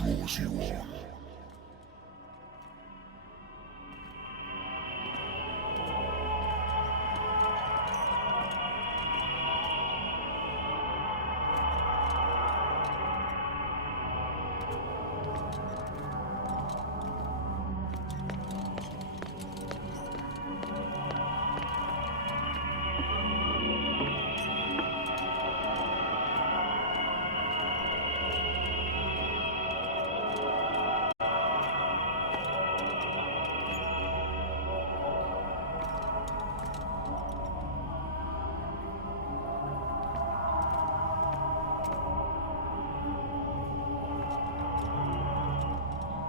draws you on.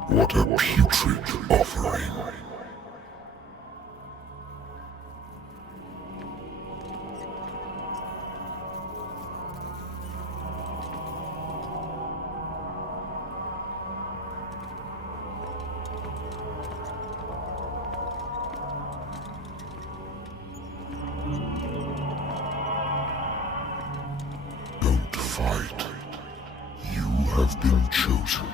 What a putrid offering. Don't fight. You have been chosen.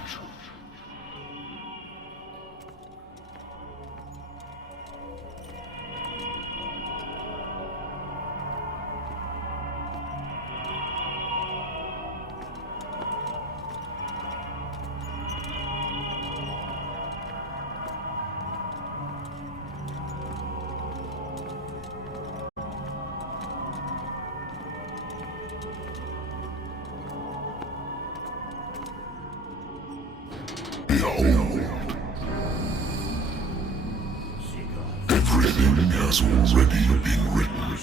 Behold, everything has already been written.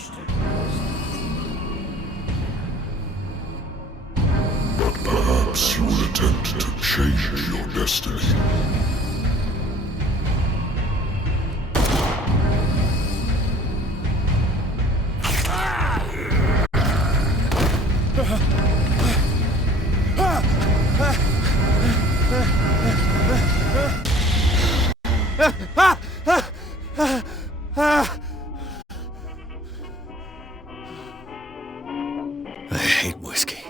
But perhaps you will attempt to change your destiny. I hate whiskey.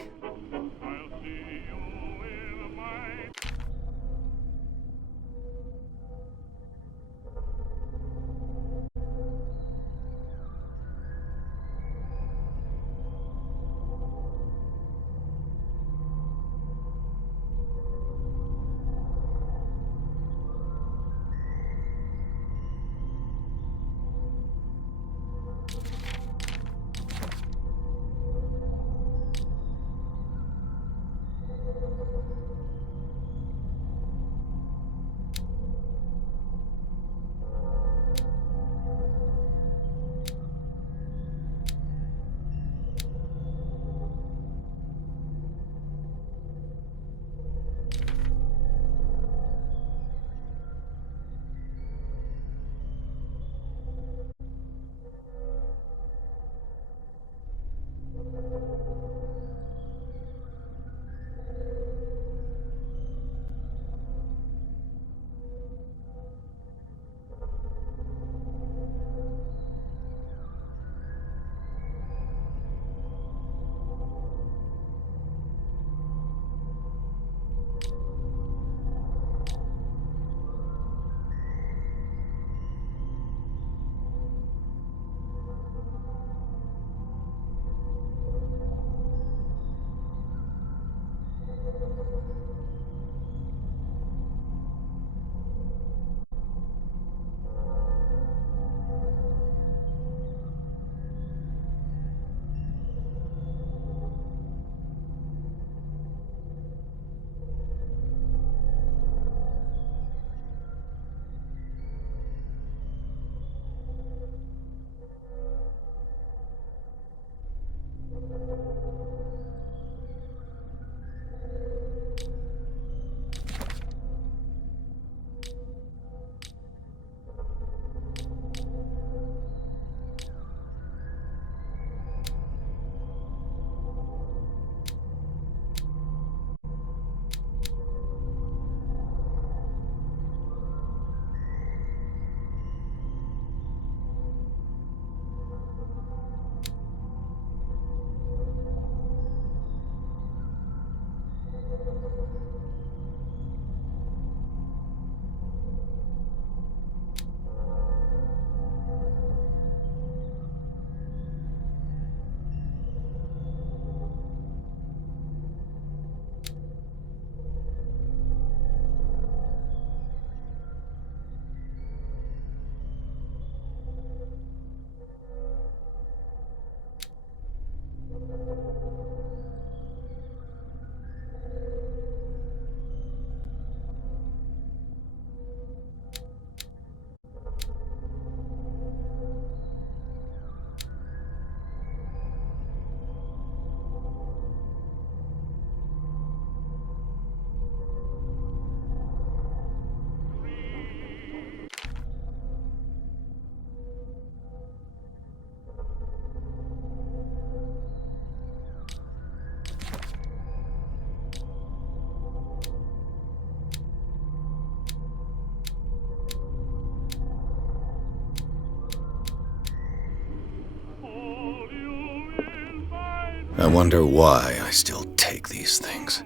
I wonder why I still take these things.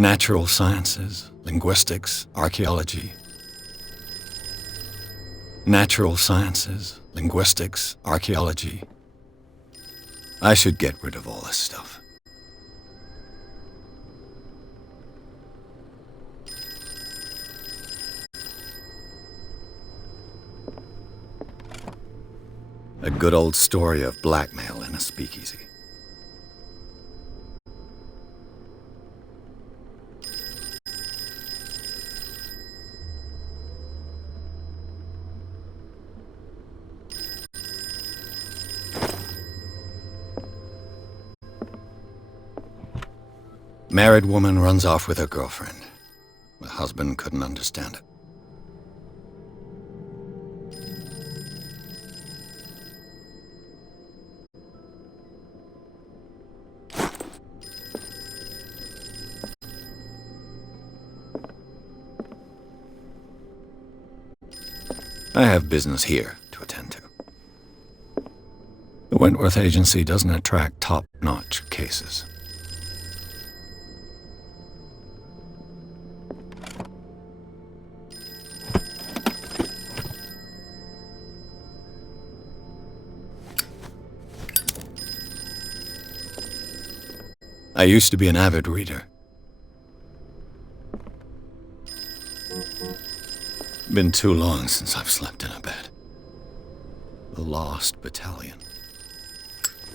Natural sciences, linguistics, archaeology. Natural sciences, linguistics, archaeology. I should get rid of all this stuff. A good old story of blackmail in a speakeasy. Married woman runs off with her girlfriend. The husband couldn't understand it. I have business here to attend to. The Wentworth Agency doesn't attract top-notch cases. I used to be an avid reader. Been too long since I've slept in a bed. The Lost Battalion.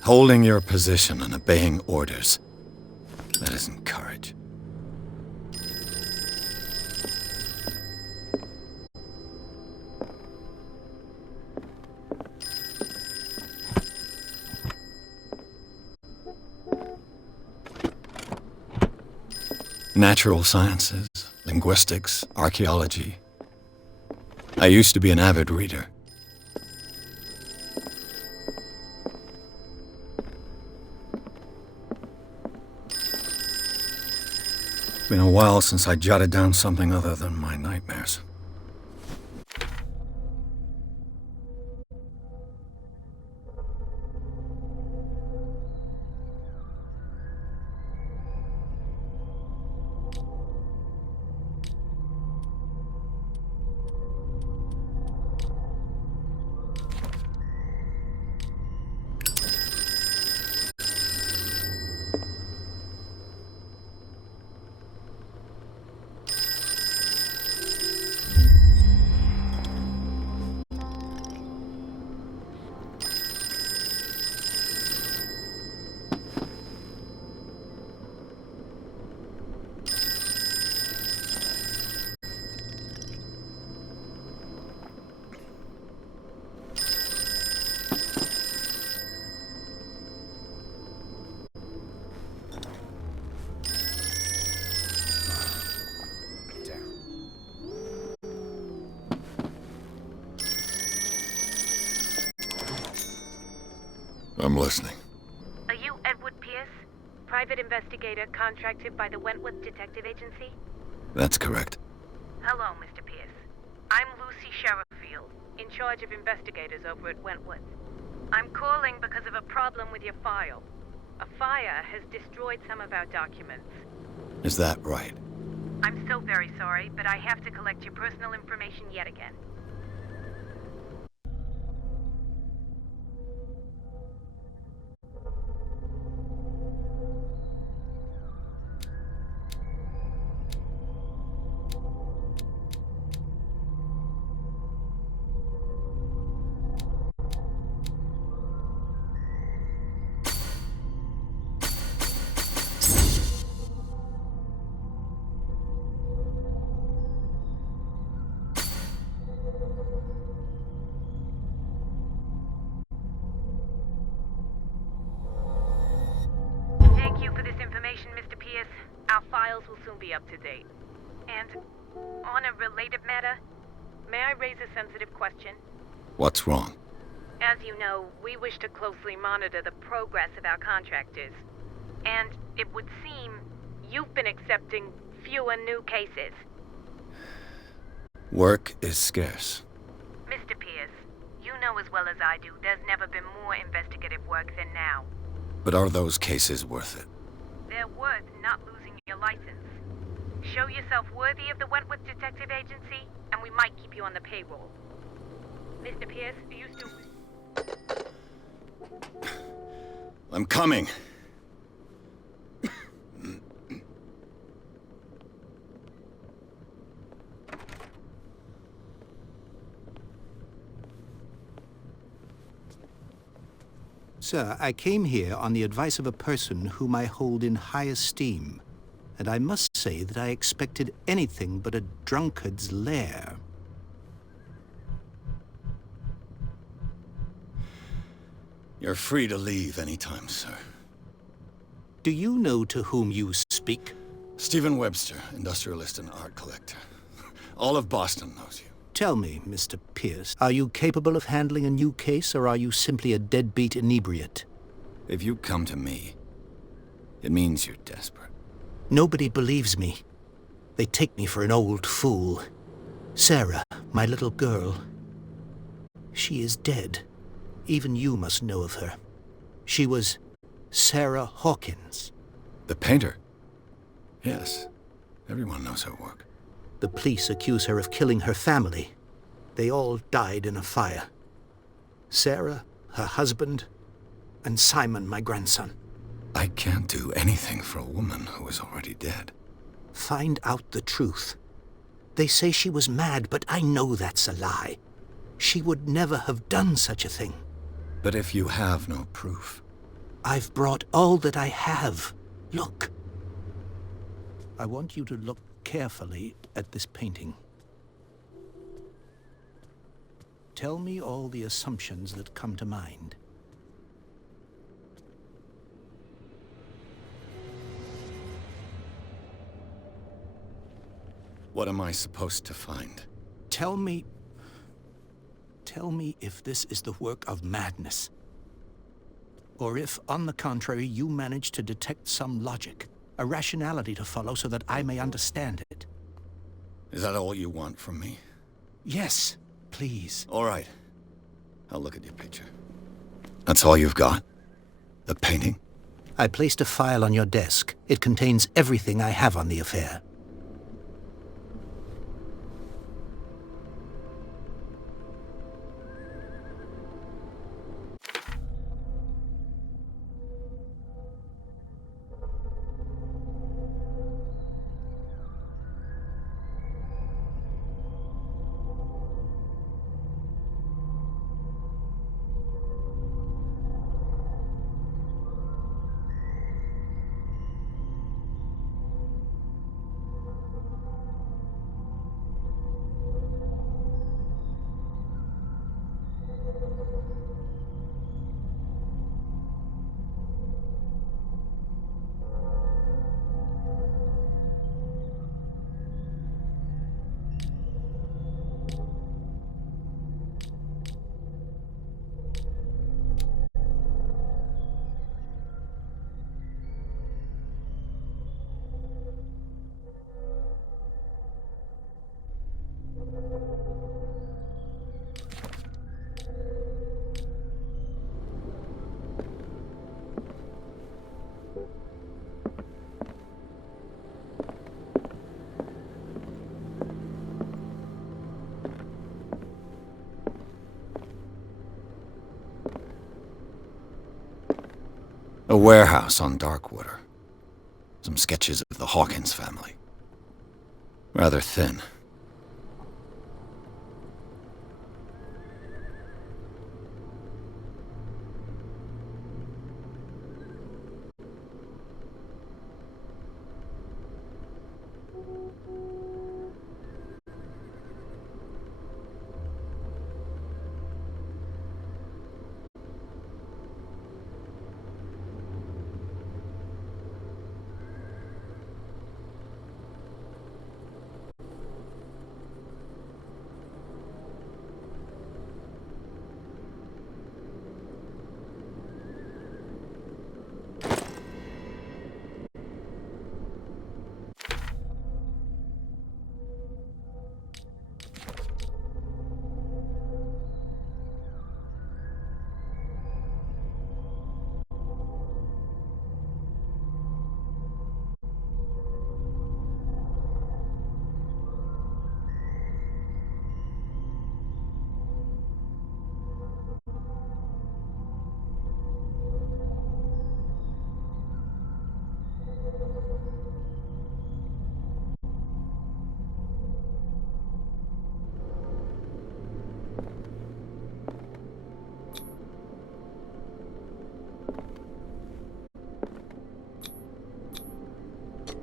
Holding your position and obeying orders. That isn't courage. Natural sciences, linguistics, archaeology. I used to be an avid reader. Been a while since I jotted down something other than my nightmares. I'm listening. Are you Edward Pierce, private investigator contracted by the Wentworth Detective Agency? That's correct. Hello, Mr. Pierce. I'm Lucy Sherrifield, in charge of investigators over at Wentworth. I'm calling because of a problem with your file. A fire has destroyed some of our documents. Is that right? I'm so very sorry, but I have to collect your personal information yet again. Thank you for this information, Mr. Pierce. Our files will soon be up to date. And on a related matter, may I raise a sensitive question? What's wrong? As you know, we wish to closely monitor the progress of our contractors. And it would seem you've been accepting fewer new cases. Work is scarce. Mr. Pierce, you know as well as I do, there's never been more investigative work than now. But are those cases worth it? They're worth not losing your license. Show yourself worthy of the Wentworth Detective Agency, and we might keep you on the payroll. Mr. Pierce, are you still... I'm coming. Sir, I came here on the advice of a person whom I hold in high esteem, and I must say that I expected anything but a drunkard's lair. You're free to leave anytime, sir. Do you know to whom you speak? Stephen Webster, industrialist and art collector. All of Boston knows you. Tell me, Mr. Pierce, are you capable of handling a new case, or are you simply a deadbeat inebriate? If you come to me, it means you're desperate. Nobody believes me. They take me for an old fool. Sarah, my little girl, she is dead. Even you must know of her. She was Sarah Hawkins. The painter? Yes. Everyone knows her work. The police accuse her of killing her family. They all died in a fire. Sarah, her husband, and Simon, my grandson. I can't do anything for a woman who is already dead. Find out the truth. They say she was mad, but I know that's a lie. She would never have done such a thing. But if you have no proof... I've brought all that I have. Look. I want you to look carefully at this painting. Tell me all the assumptions that come to mind. What am I supposed to find? Tell me if this is the work of madness. Or if, on the contrary, you manage to detect some logic, a rationality to follow so that I may understand it. Is that all you want from me? Yes, please. All right. I'll look at your picture. That's all you've got? The painting? I placed a file on your desk. It contains everything I have on the affair. A warehouse on Darkwater. Some sketches of the Hawkins family. Rather thin.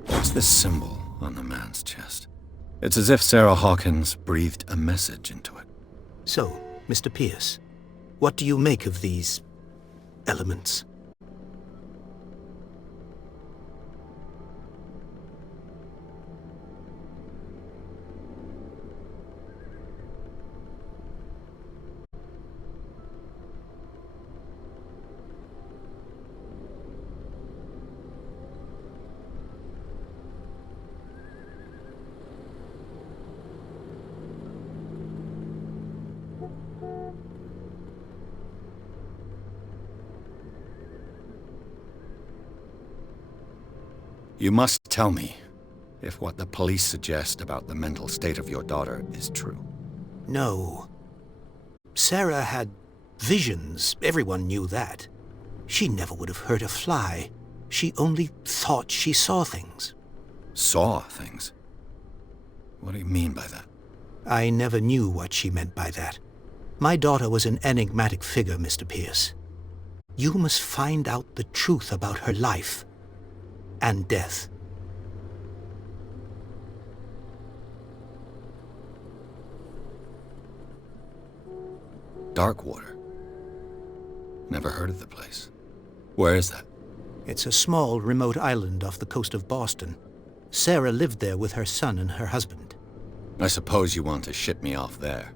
What's this symbol on the man's chest? It's as if Sarah Hawkins breathed a message into it. So, Mr. Pierce, what do you make of these elements? You must tell me if what the police suggest about the mental state of your daughter is true. No. Sarah had visions. Everyone knew that. She never would have hurt a fly. She only thought she saw things. Saw things? What do you mean by that? I never knew what she meant by that. My daughter was an enigmatic figure, Mr. Pierce. You must find out the truth about her life and death. Darkwater? Never heard of the place. Where is that? It's a small, remote island off the coast of Boston. Sarah lived there with her son and her husband. I suppose you want to ship me off there.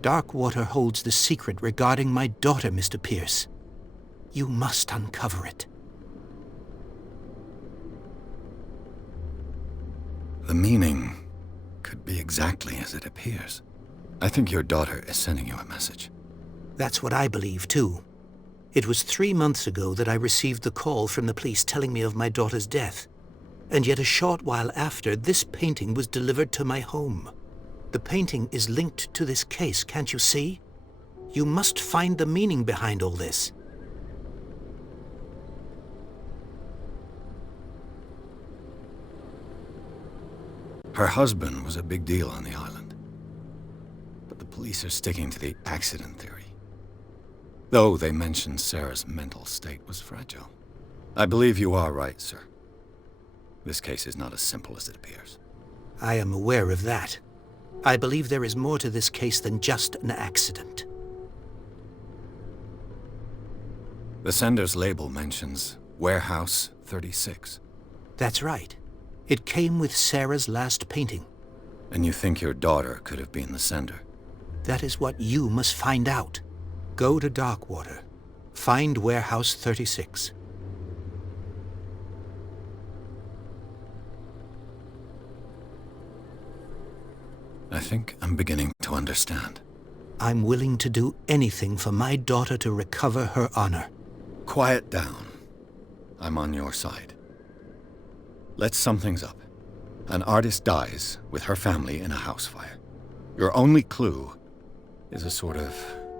Darkwater holds the secret regarding my daughter, Mr. Pierce. You must uncover it. The meaning could be exactly as it appears. I think your daughter is sending you a message. That's what I believe, too. It was 3 months ago that I received the call from the police telling me of my daughter's death. And yet a short while after, this painting was delivered to my home. The painting is linked to this case, can't you see? You must find the meaning behind all this. Her husband was a big deal on the island. But the police are sticking to the accident theory. Though they mentioned Sarah's mental state was fragile. I believe you are right, sir. This case is not as simple as it appears. I am aware of that. I believe there is more to this case than just an accident. The sender's label mentions Warehouse 36. That's right. It came with Sarah's last painting. And you think your daughter could have been the sender? That is what you must find out. Go to Darkwater. Find Warehouse 36. I think I'm beginning to understand. I'm willing to do anything for my daughter to recover her honor. Quiet down. I'm on your side. Let's sum things up. An artist dies with her family in a house fire. Your only clue is a sort of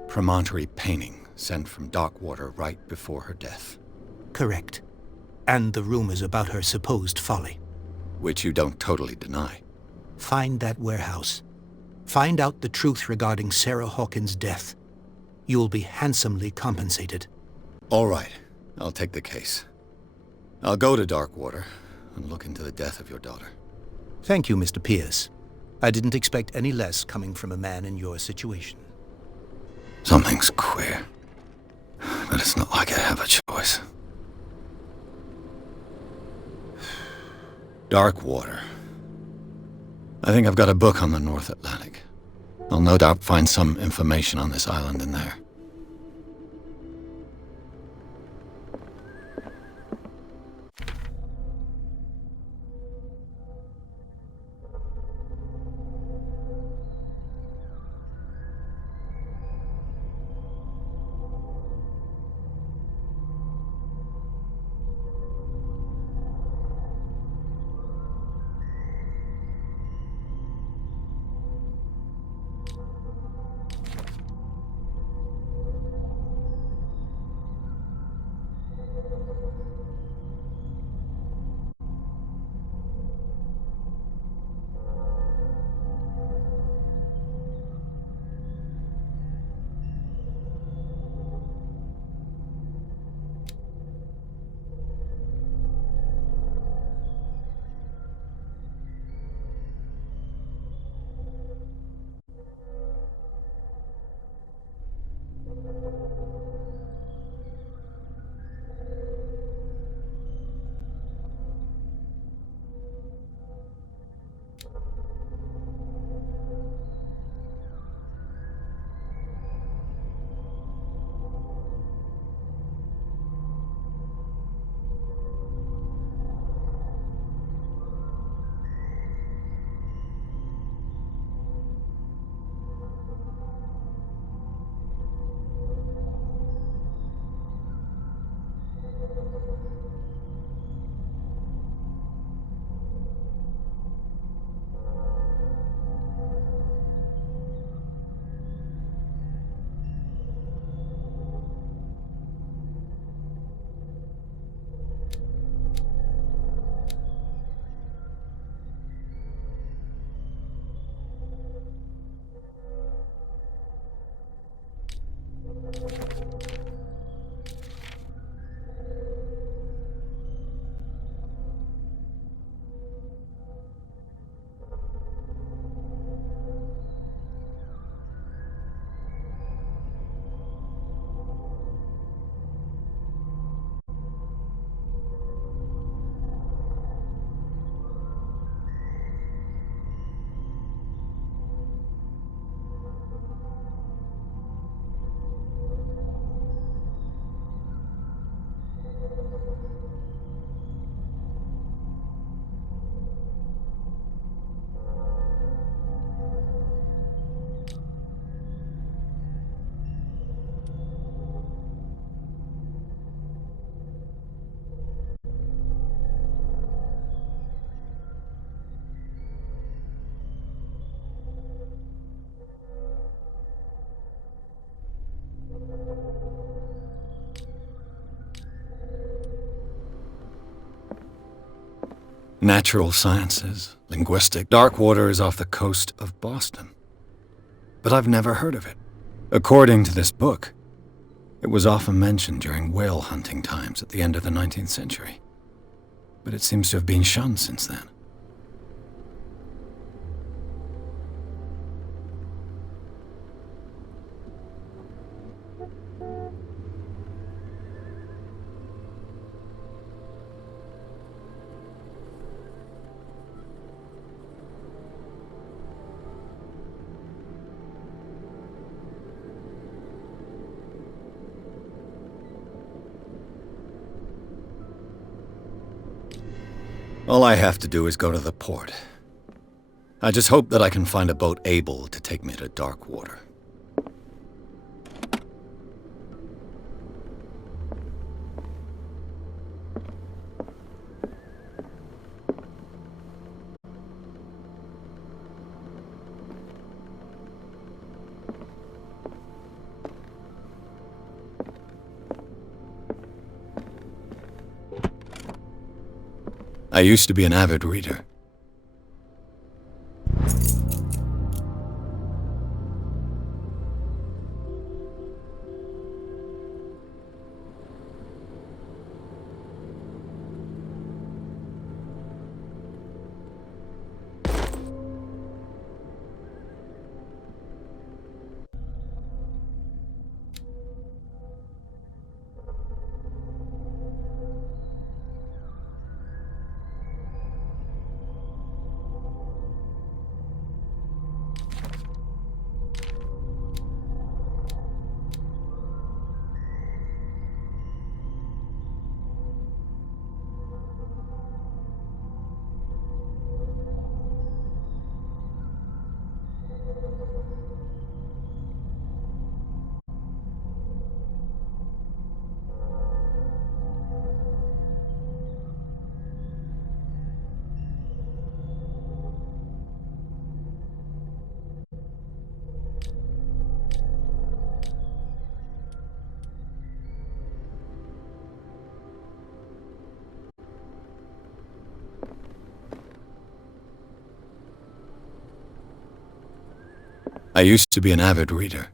promontory painting sent from Darkwater right before her death. Correct. And the rumors about her supposed folly. Which you don't totally deny. Find that warehouse. Find out the truth regarding Sarah Hawkins' death. You'll be handsomely compensated. All right, I'll take the case. I'll go to Darkwater and look into the death of your daughter. Thank you, Mr. Pierce. I didn't expect any less coming from a man in your situation. Something's queer. But it's not like I have a choice. Darkwater. I think I've got a book on the North Atlantic. I'll no doubt find some information on this island in there. Natural sciences, linguistic. Darkwater is off the coast of Boston. But I've never heard of it. According to this book, it was often mentioned during whale hunting times at the end of the 19th century. But it seems to have been shunned since then. All I have to do is go to the port. I just hope that I can find a boat able to take me to Darkwater. I used to be an avid reader. I used to be an avid reader.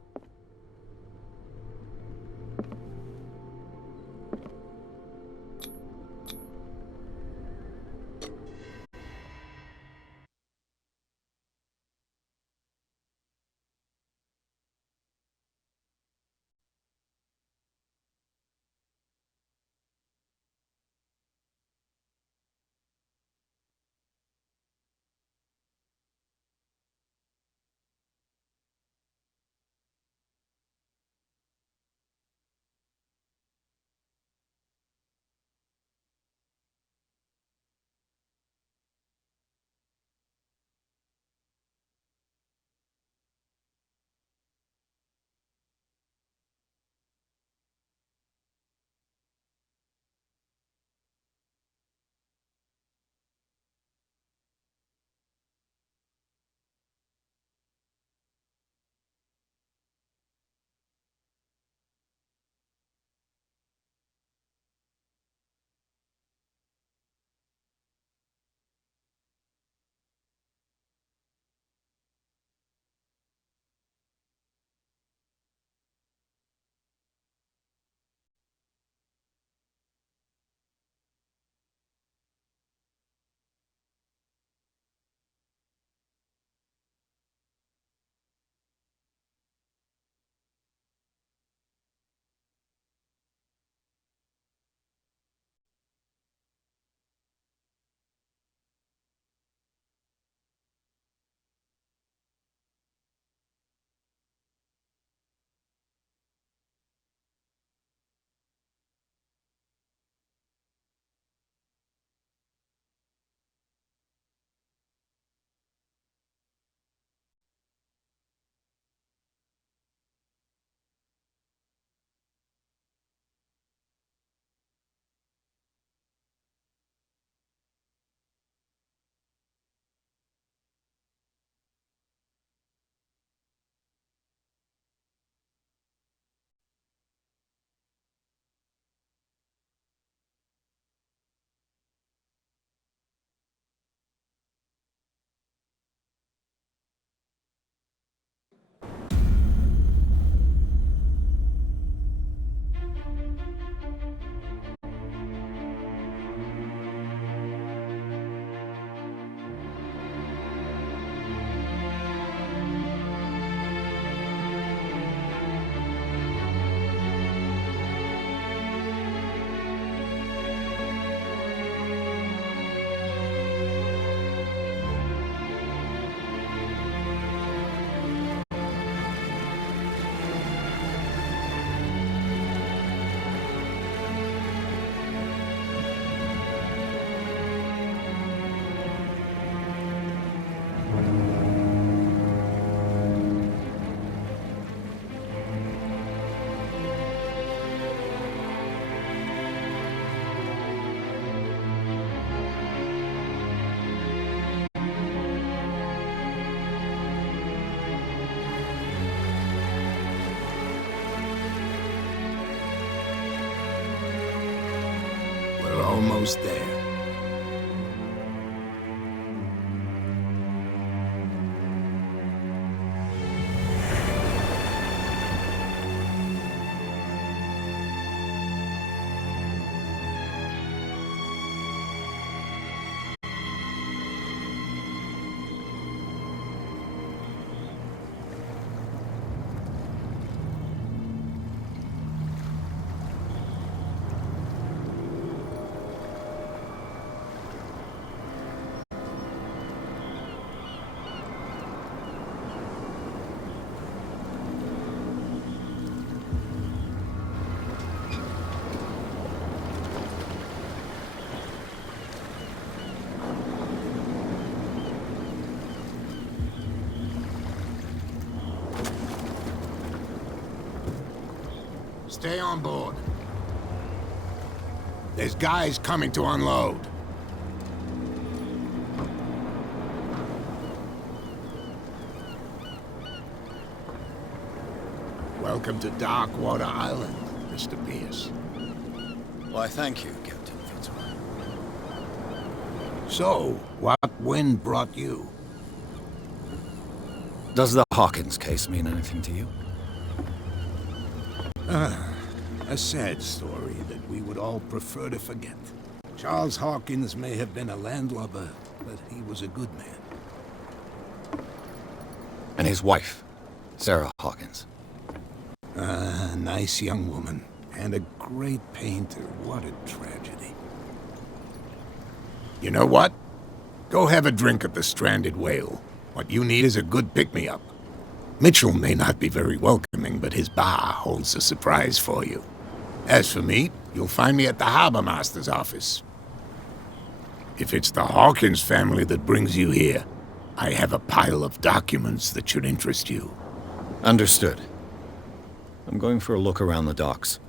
We're almost there. Stay on board. There's guys coming to unload. Welcome to Darkwater Island, Mr. Pierce. Why, thank you, Captain Fitzroy. So, what wind brought you? Does the Hawkins case mean anything to you? A sad story that we would all prefer to forget. Charles Hawkins may have been a landlubber, but he was a good man. And his wife, Sarah Hawkins. A nice young woman, and a great painter. What a tragedy. You know what? Go have a drink at the Stranded Whale. What you need is a good pick-me-up. Mitchell may not be very welcoming, but his bar holds a surprise for you. As for me, you'll find me at the Harbor Master's office. If it's the Hawkins family that brings you here, I have a pile of documents that should interest you. Understood. I'm going for a look around the docks.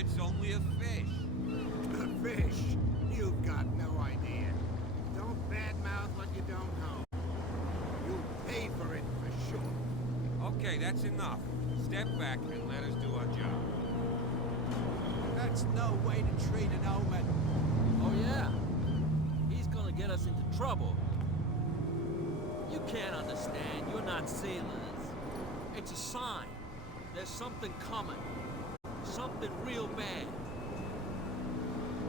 It's only a fish. A fish? You've got no idea. Don't badmouth what you don't know. You'll pay for it for sure. Okay, that's enough. Step back and let us do our job. That's no way to treat an omen. Oh yeah? He's gonna get us into trouble. You can't understand. You're not sailors. It's a sign. There's something coming. Something real bad.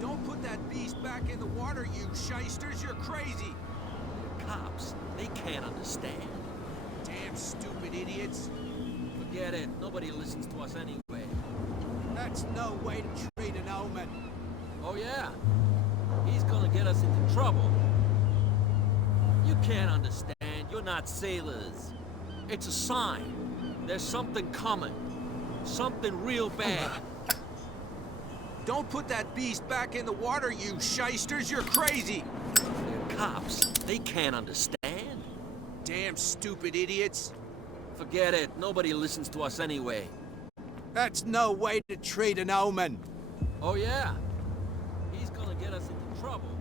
Don't put that beast back in the water, you shysters. You're crazy. The cops, they can't understand. Damn stupid idiots. Forget it. Nobody listens to us anyway. That's no way to treat an omen. Oh yeah? He's gonna get us into trouble. You can't understand. You're not sailors. It's a sign. There's something coming. Something real bad. Don't put that beast back in the water, you shysters. You're crazy. The cops, they can't understand. Damn stupid idiots. Forget it. Nobody listens to us anyway. That's no way to treat an omen. Oh yeah? He's gonna get us into trouble.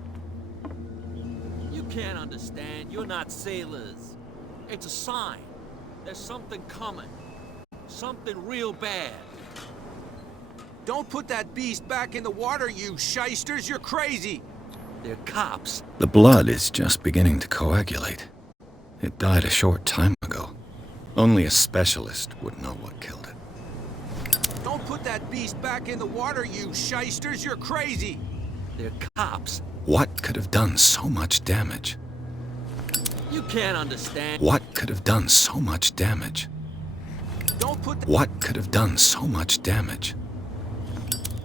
You can't understand. You're not sailors. It's a sign. There's something coming. Something real bad. Don't put that beast back in the water, you shysters. You're crazy. They're cops. The blood is just beginning to coagulate. It died a short time ago. Only a specialist would know what killed it. Don't put that beast back in the water, you shysters. You're crazy. They're cops. What could have done so much damage? You can't understand. What could have done so much damage? Don't put What could have done so much damage?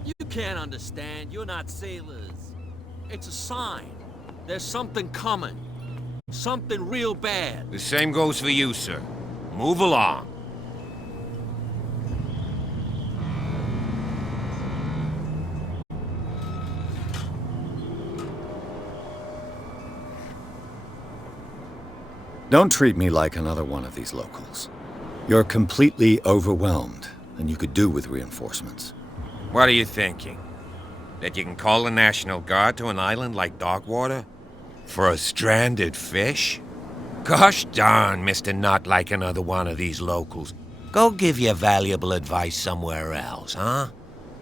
You can't understand. You're not sailors. It's a sign. There's something coming. Something real bad. The same goes for you, sir. Move along. Don't treat me like another one of these locals. You're completely overwhelmed, and you could do with reinforcements. What are you thinking? That you can call the National Guard to an island like Dogwater? For a stranded fish? Gosh darn, Mr. Not like another one of these locals. Go give your valuable advice somewhere else, huh?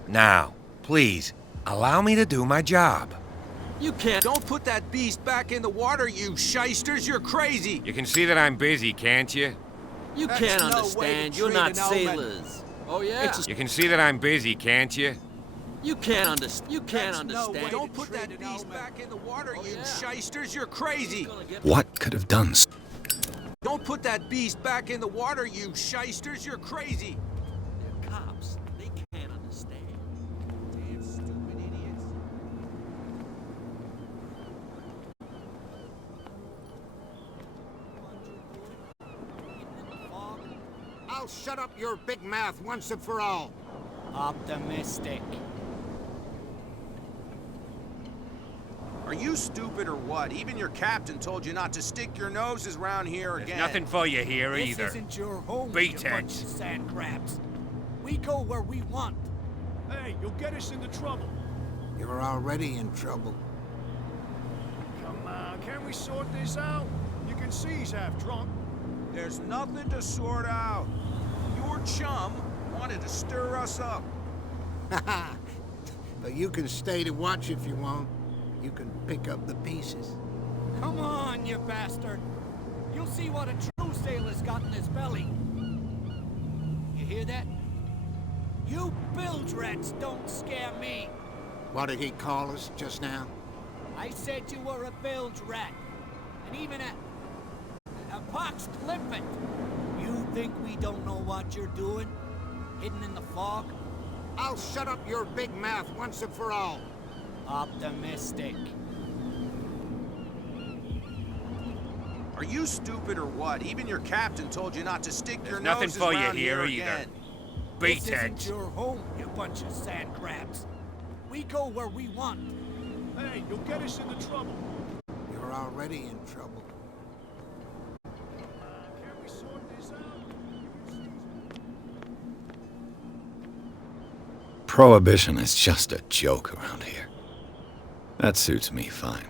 Now, please, allow me to do my job. You can't. Don't put that beast back in the water, you shysters. You're crazy. You can see that I'm busy, can't you? You That's can't no way to understand. You're treat not an omen. sailors. Oh yeah? You can see that I'm busy, can't you? You can't understand. You can't That's no understand. way. Don't put treat that an beast omen. back in the water, Oh, you yeah. shysters. You're crazy. What could have done Don't put that beast back in the water, you shysters. You're crazy. They're cops. They can't understand. Damn stupid idiots. I'll shut up your big mouth once and for all. Optimistic. Are you stupid or what? Even your captain told you not to stick your noses around here There's again. nothing for you here This either. isn't your home, Be you bunch tense. of sand crabs. We go where we want. Hey, you'll get us into trouble. You're already in trouble. Come on, can't we sort this out? You can see he's half drunk. There's nothing to sort out. Your chum wanted to stir us up. But you can stay to watch if you want. You can pick up the pieces. Come on, you bastard. You'll see what a true sailor's got in his belly. You hear that? You bilge rats don't scare me. What did he call us just now? I said you were a bilge rat. And even a pox limpet. You think we don't know what you're doing? Hidden in the fog? I'll shut up your big mouth once and for all. Optimistic. Are you stupid or what? Even your captain told you not to stick your There's nothing noses for you around here here either. again. Be This tense. isn't your home, you bunch of sand crabs. We go where we want. Hey, you'll get us into trouble. You're already in trouble. Can't we sort this out? Prohibition is just a joke around here. That suits me fine.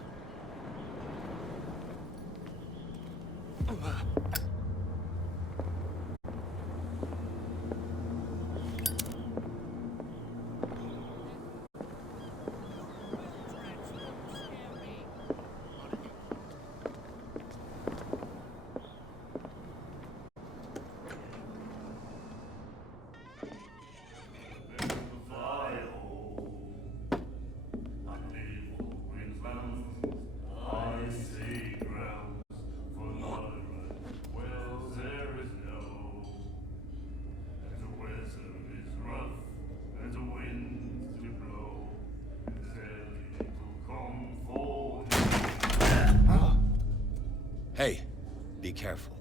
careful.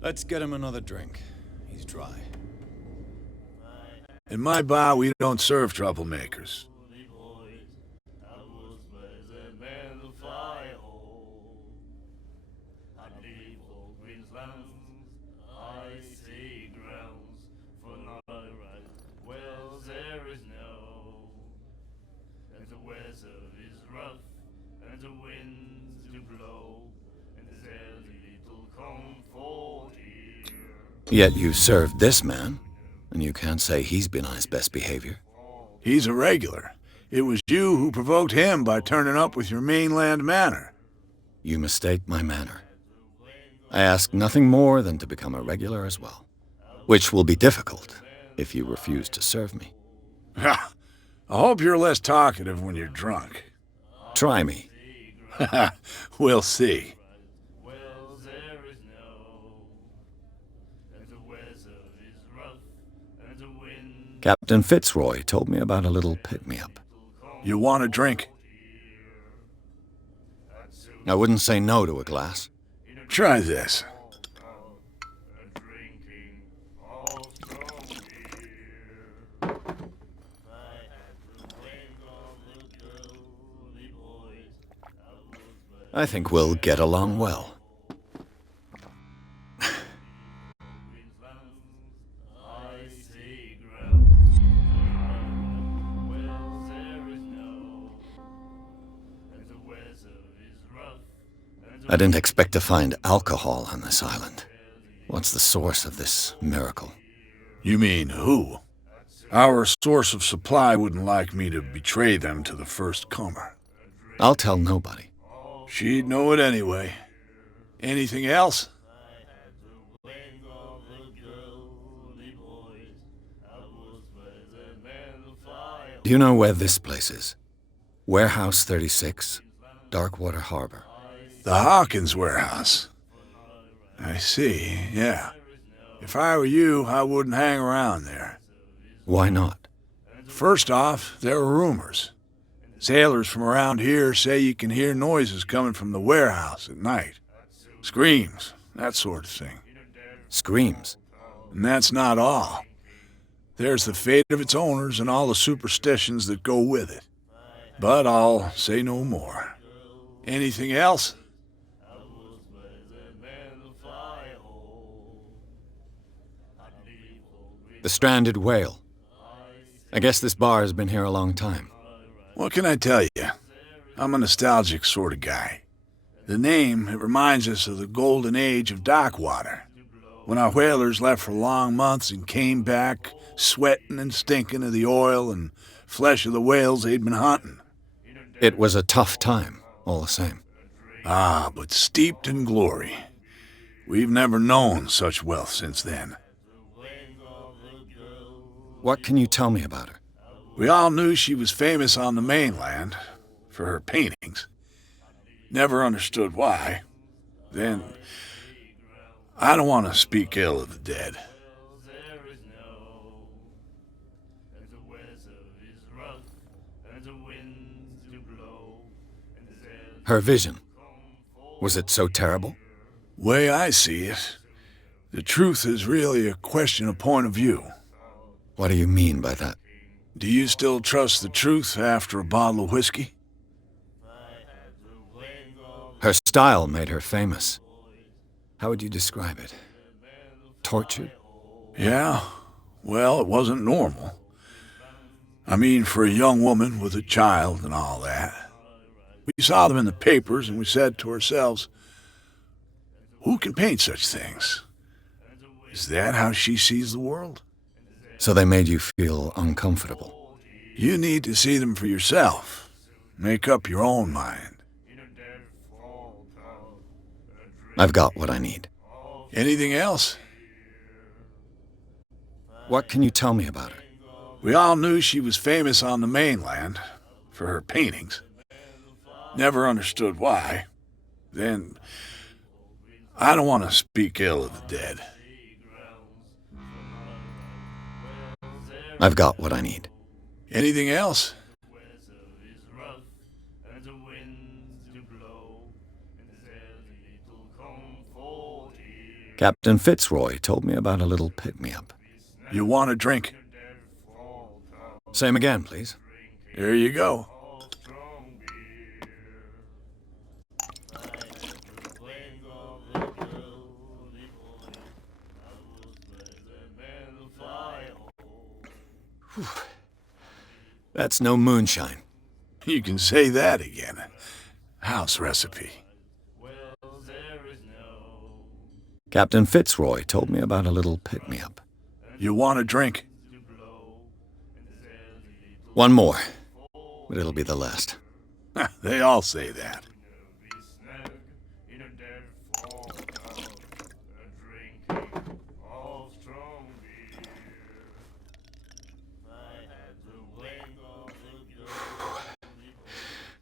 Let's get him another drink. He's dry. In my bar, we don't serve troublemakers. Yet you served this man, and you can't say he's been on his best behavior. He's a regular. It was you who provoked him by turning up with your mainland manner. You mistake my manner. I ask nothing more than to become a regular as well, which will be difficult if you refuse to serve me. I hope you're less talkative when you're drunk. Try me. We'll see. Captain Fitzroy told me about a little pick-me-up. You want a drink? I wouldn't say no to a glass. Try this. I think we'll get along well. I didn't expect to find alcohol on this island. What's the source of this miracle? You mean who? Our source of supply wouldn't like me to betray them to the first comer. I'll tell nobody. She'd know it anyway. Anything else? Do you know where this place is? Warehouse 36, Darkwater Harbor. The Hawkins warehouse. I see, yeah. If I were you, I wouldn't hang around there. Why not? First off, there are rumors. Sailors from around here say you can hear noises coming from the warehouse at night. Screams, that sort of thing. Screams? And that's not all. There's the fate of its owners and all the superstitions that go with it. But I'll say no more. Anything else? The stranded whale. I guess this bar has been here a long time. What can I tell you? I'm a nostalgic sort of guy. The name, it reminds us of the golden age of Darkwater, when our whalers left for long months and came back sweating and stinking of the oil and flesh of the whales they'd been hunting. It was a tough time, all the same. Ah, but steeped in glory. We've never known such wealth since then. What can you tell me about her? We all knew she was famous on the mainland for her paintings. Never understood why. Then, I don't want to speak ill of the dead. Her vision. Was it so terrible? Way I see it, the truth is really a question of point of view. What do you mean by that? Do you still trust the truth after a bottle of whiskey? Her style made her famous. How would you describe it? Tortured? Yeah, well, it wasn't normal. I mean, for a young woman with a child and all that. We saw them in the papers and we said to ourselves, who can paint such things? Is that how she sees the world? So they made you feel uncomfortable. You need to see them for yourself. Make up your own mind. I've got what I need. Anything else? What can you tell me about her? We all knew she was famous on the mainland for her paintings. Never understood why. Then, I don't want to speak ill of the dead. I've got what I need. Anything else? Captain Fitzroy told me about a little pick-me-up. You want a drink? Same again, please. Here you go. Whew. That's no moonshine. You can say that again. House recipe. Captain Fitzroy told me about a little pick-me-up. You want a drink? One more, but it'll be the last. They all say that.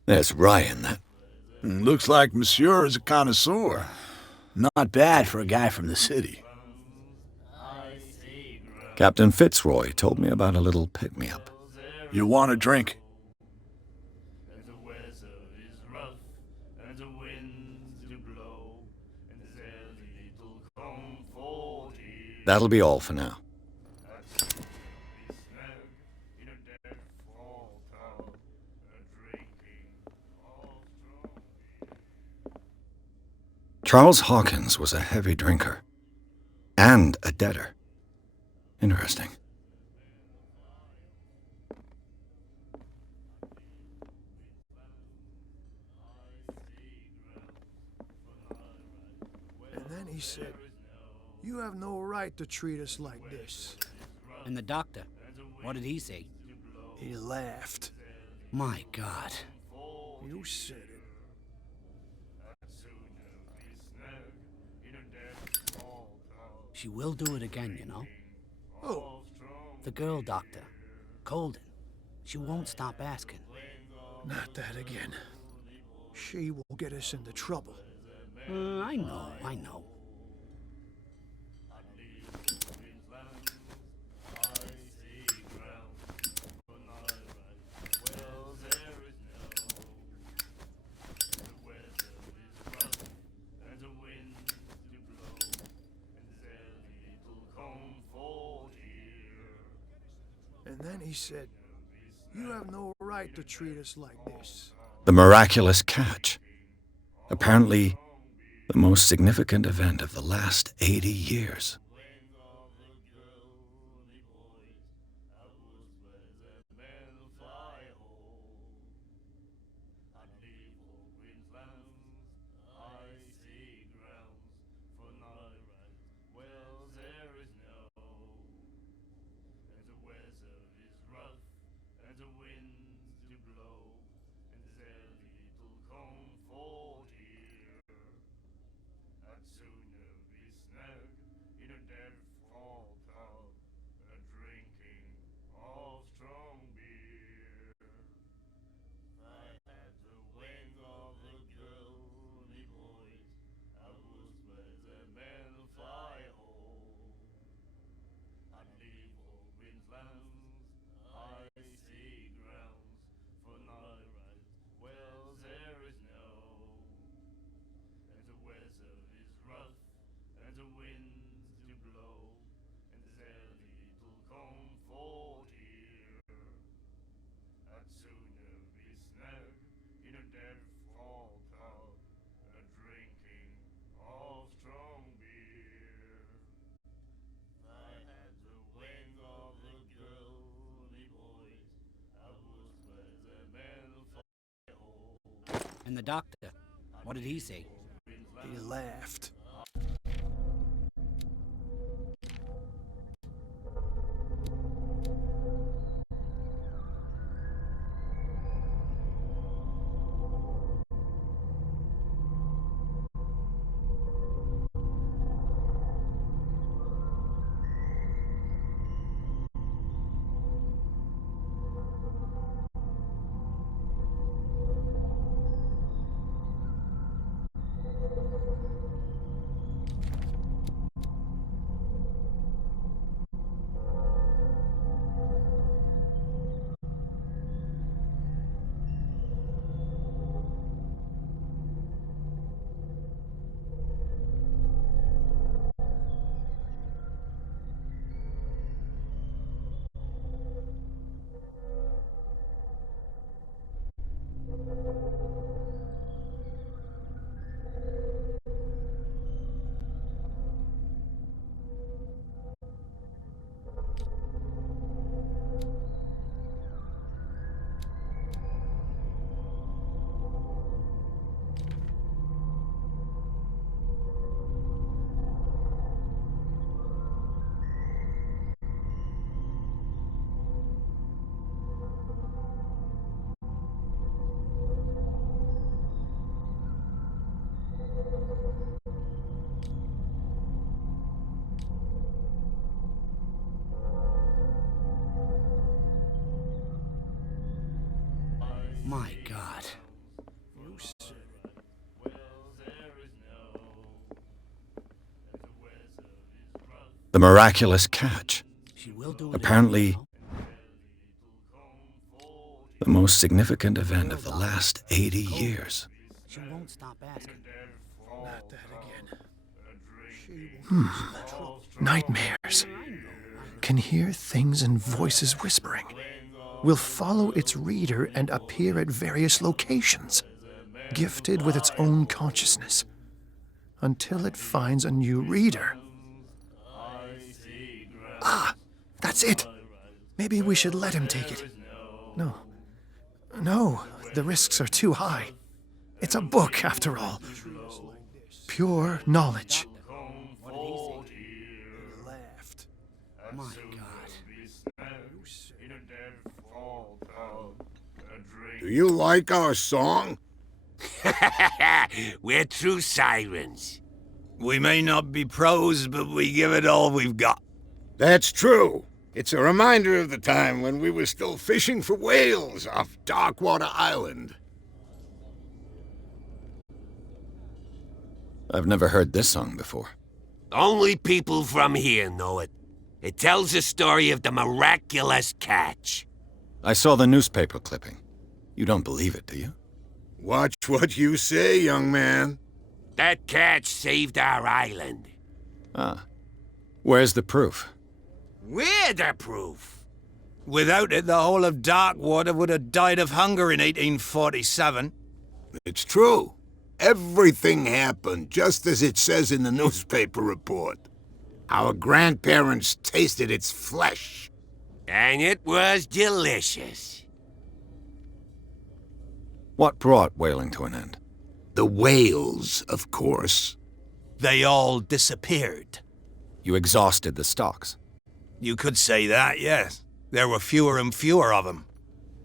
There's rye in that. Looks like Monsieur is a connoisseur. Not bad for a guy from the city. Captain Fitzroy told me about a little pick-me-up. You want a drink? That'll be all for now. Charles Hawkins was a heavy drinker. And a debtor. Interesting. And then he said, "You have no right to treat us like this." And the doctor, what did he say? He laughed. My God. You said it. She will do it again, you know. Oh, The girl doctor, Colden. She won't stop asking. not that again. She will get us into trouble. I know. And then he said, "You have no right to treat us like this." The miraculous catch. Apparently, the most significant event of the last 80 years. And the doctor, what did he say? He laughed. My God. The miraculous catch. She will do it Apparently, again, the most significant event of the last 80 years. She won't stop asking. Not that again. Nightmares. Can hear things and voices whispering. Will follow its reader and appear at various locations, gifted with its own consciousness, until it finds a new reader. Ah, that's it. Maybe we should let him take it. No, the risks are too high. It's a book, after all. Pure knowledge. My God. Do you like our song? We're true sirens. We may not be pros, but we give it all we've got. That's true. It's a reminder of the time when we were still fishing for whales off Darkwater Island. I've never heard this song before. Only people from here know it. It tells the story of the miraculous catch. I saw the newspaper clipping. You don't believe it, do you? Watch what you say, young man. That catch saved our island. Ah. Where's the proof? We're the proof. Without it, the whole of Darkwater would have died of hunger in 1847. It's true. Everything happened just as it says in the newspaper report. Our grandparents tasted its flesh. And it was delicious. What brought whaling to an end? The whales, of course. They all disappeared. You exhausted the stocks. You could say that, yes. There were fewer and fewer of them.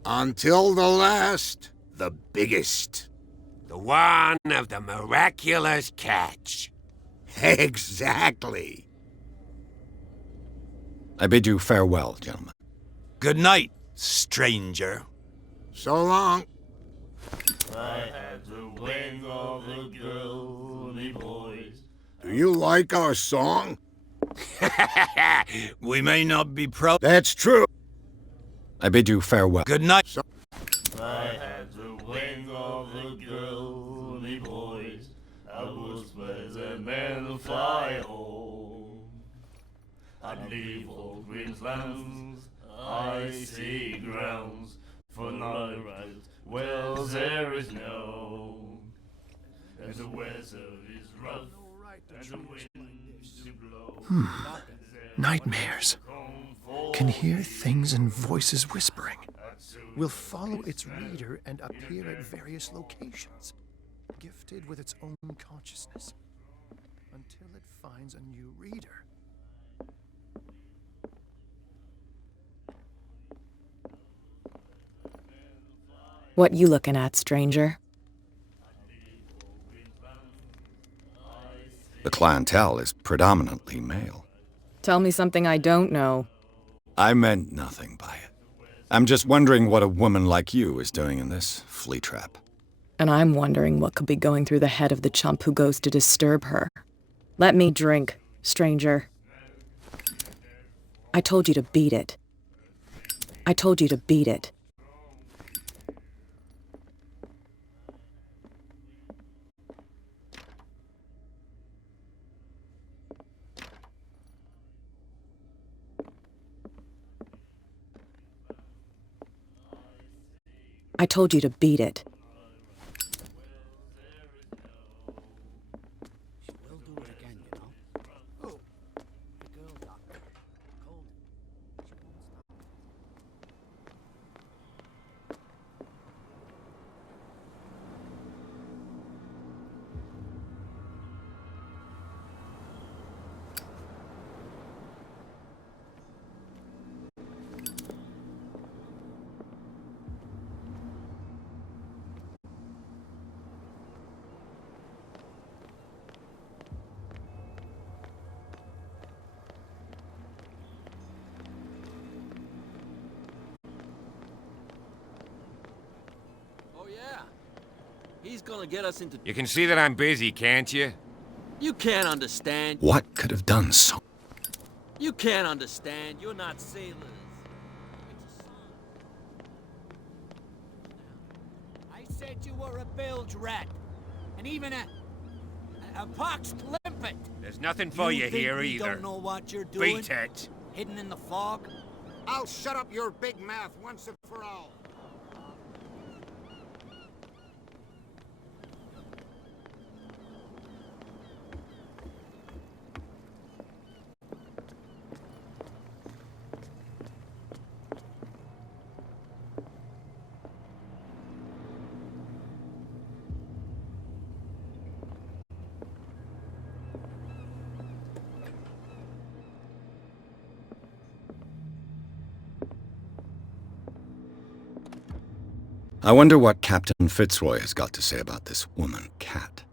Until the last, the biggest. The one of the miraculous catch. Exactly. I bid you farewell, gentlemen. Good night, stranger. So long. I had the wing of the girly boys. Do you like our song? We may not be pro. That's true. I bid you farewell. Good night. I had the wing of the girly boys. I was with the men fly home. I'd leave old Queensland's icy grounds for night rides. Well, there is no, and the weather is rough, and the winds do blow. Nightmares. Can hear things and voices whispering. Will follow its reader and appear at various locations, gifted with its own consciousness, until it finds a new reader. What you looking at, stranger? The clientele is predominantly male. Tell me something I don't know. I meant nothing by it. I'm just wondering what a woman like you is doing in this flea trap. And I'm wondering what could be going through the head of the chump who goes to disturb her. Let me drink, stranger. I told you to beat it. I told you to beat it. I told you to beat it. She will do it again, you know. Oh, the girl doctor. Colden. She won't stop. He's gonna get us into... You can see that I'm busy, can't you? You can't understand. What could have done so? You can't understand. You're not sailors. I said you were a bilge rat. And even a pox limpet. There's nothing for you think here we either. Don't know what you're doing? Beat it. Hidden in the fog? I'll shut up your big mouth once and for all. I wonder what Captain Fitzroy has got to say about this woman, Cat.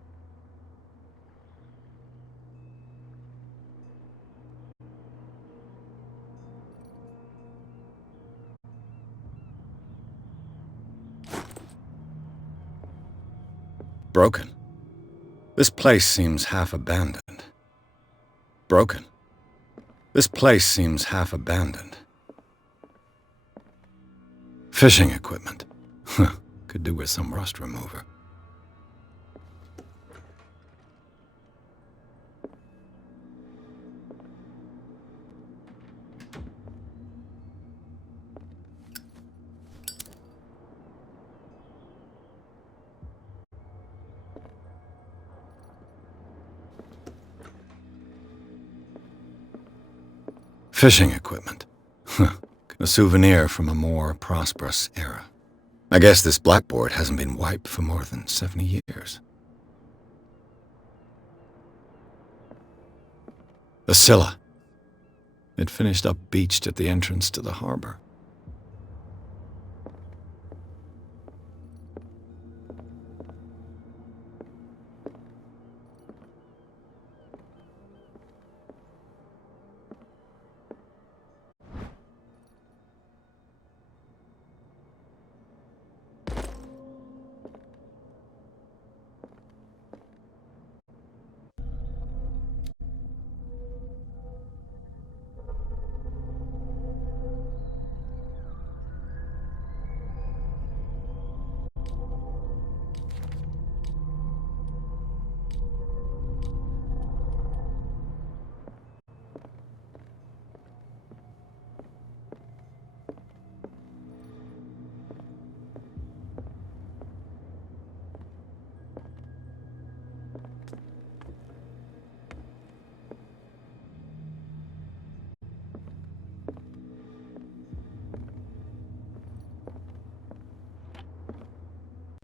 Broken. This place seems half abandoned. Broken. This place seems half abandoned. Fishing equipment. Could do with some rust remover. Fishing equipment. A souvenir from a more prosperous era. I guess this blackboard hasn't been wiped for more than 70 years. The Scylla. It finished up beached at the entrance to the harbor.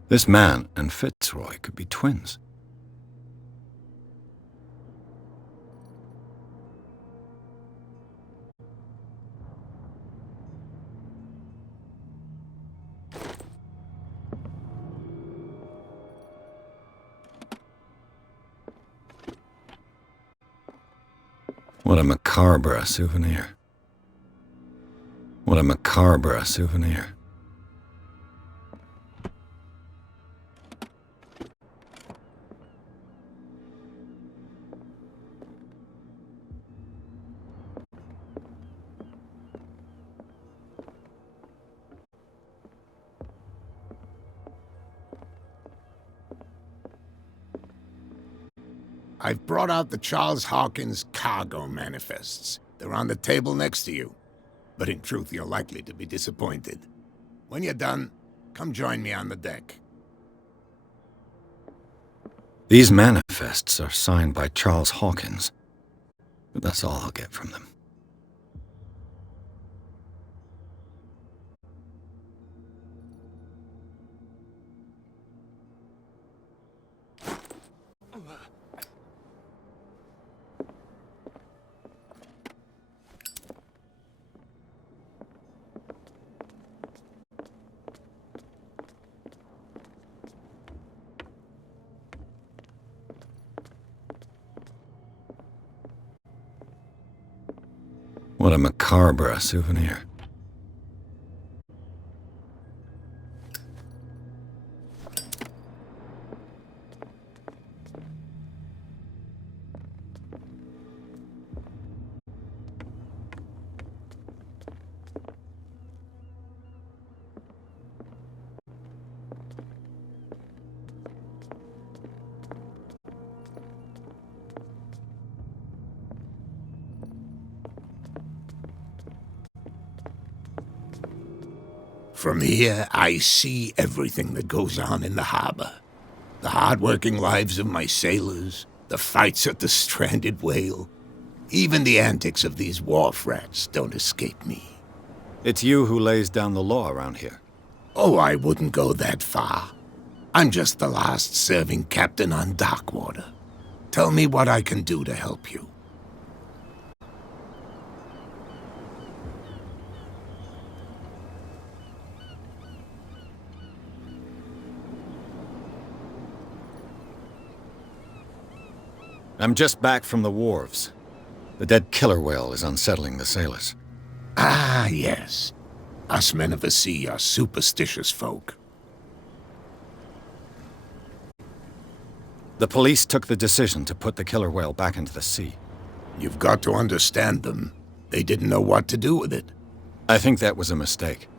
This man and Fitzroy could be twins. What a macabre souvenir. What a macabre souvenir. I've brought out the Charles Hawkins cargo manifests. They're on the table next to you. But in truth, you're likely to be disappointed. When you're done, come join me on the deck. These manifests are signed by Charles Hawkins, but that's all I'll get from them. What a macabre souvenir. From here, I see everything that goes on in the harbor. The hard-working lives of my sailors, the fights at the stranded whale. Even the antics of these wharf rats don't escape me. It's you who lays down the law around here. Oh, I wouldn't go that far. I'm just the last serving captain on Darkwater. Tell me what I can do to help you. I'm just back from the wharves. The dead killer whale is unsettling the sailors. Ah, yes. Us men of the sea are superstitious folk. The police took the decision to put the killer whale back into the sea. You've got to understand them. They didn't know what to do with it. I think that was a mistake.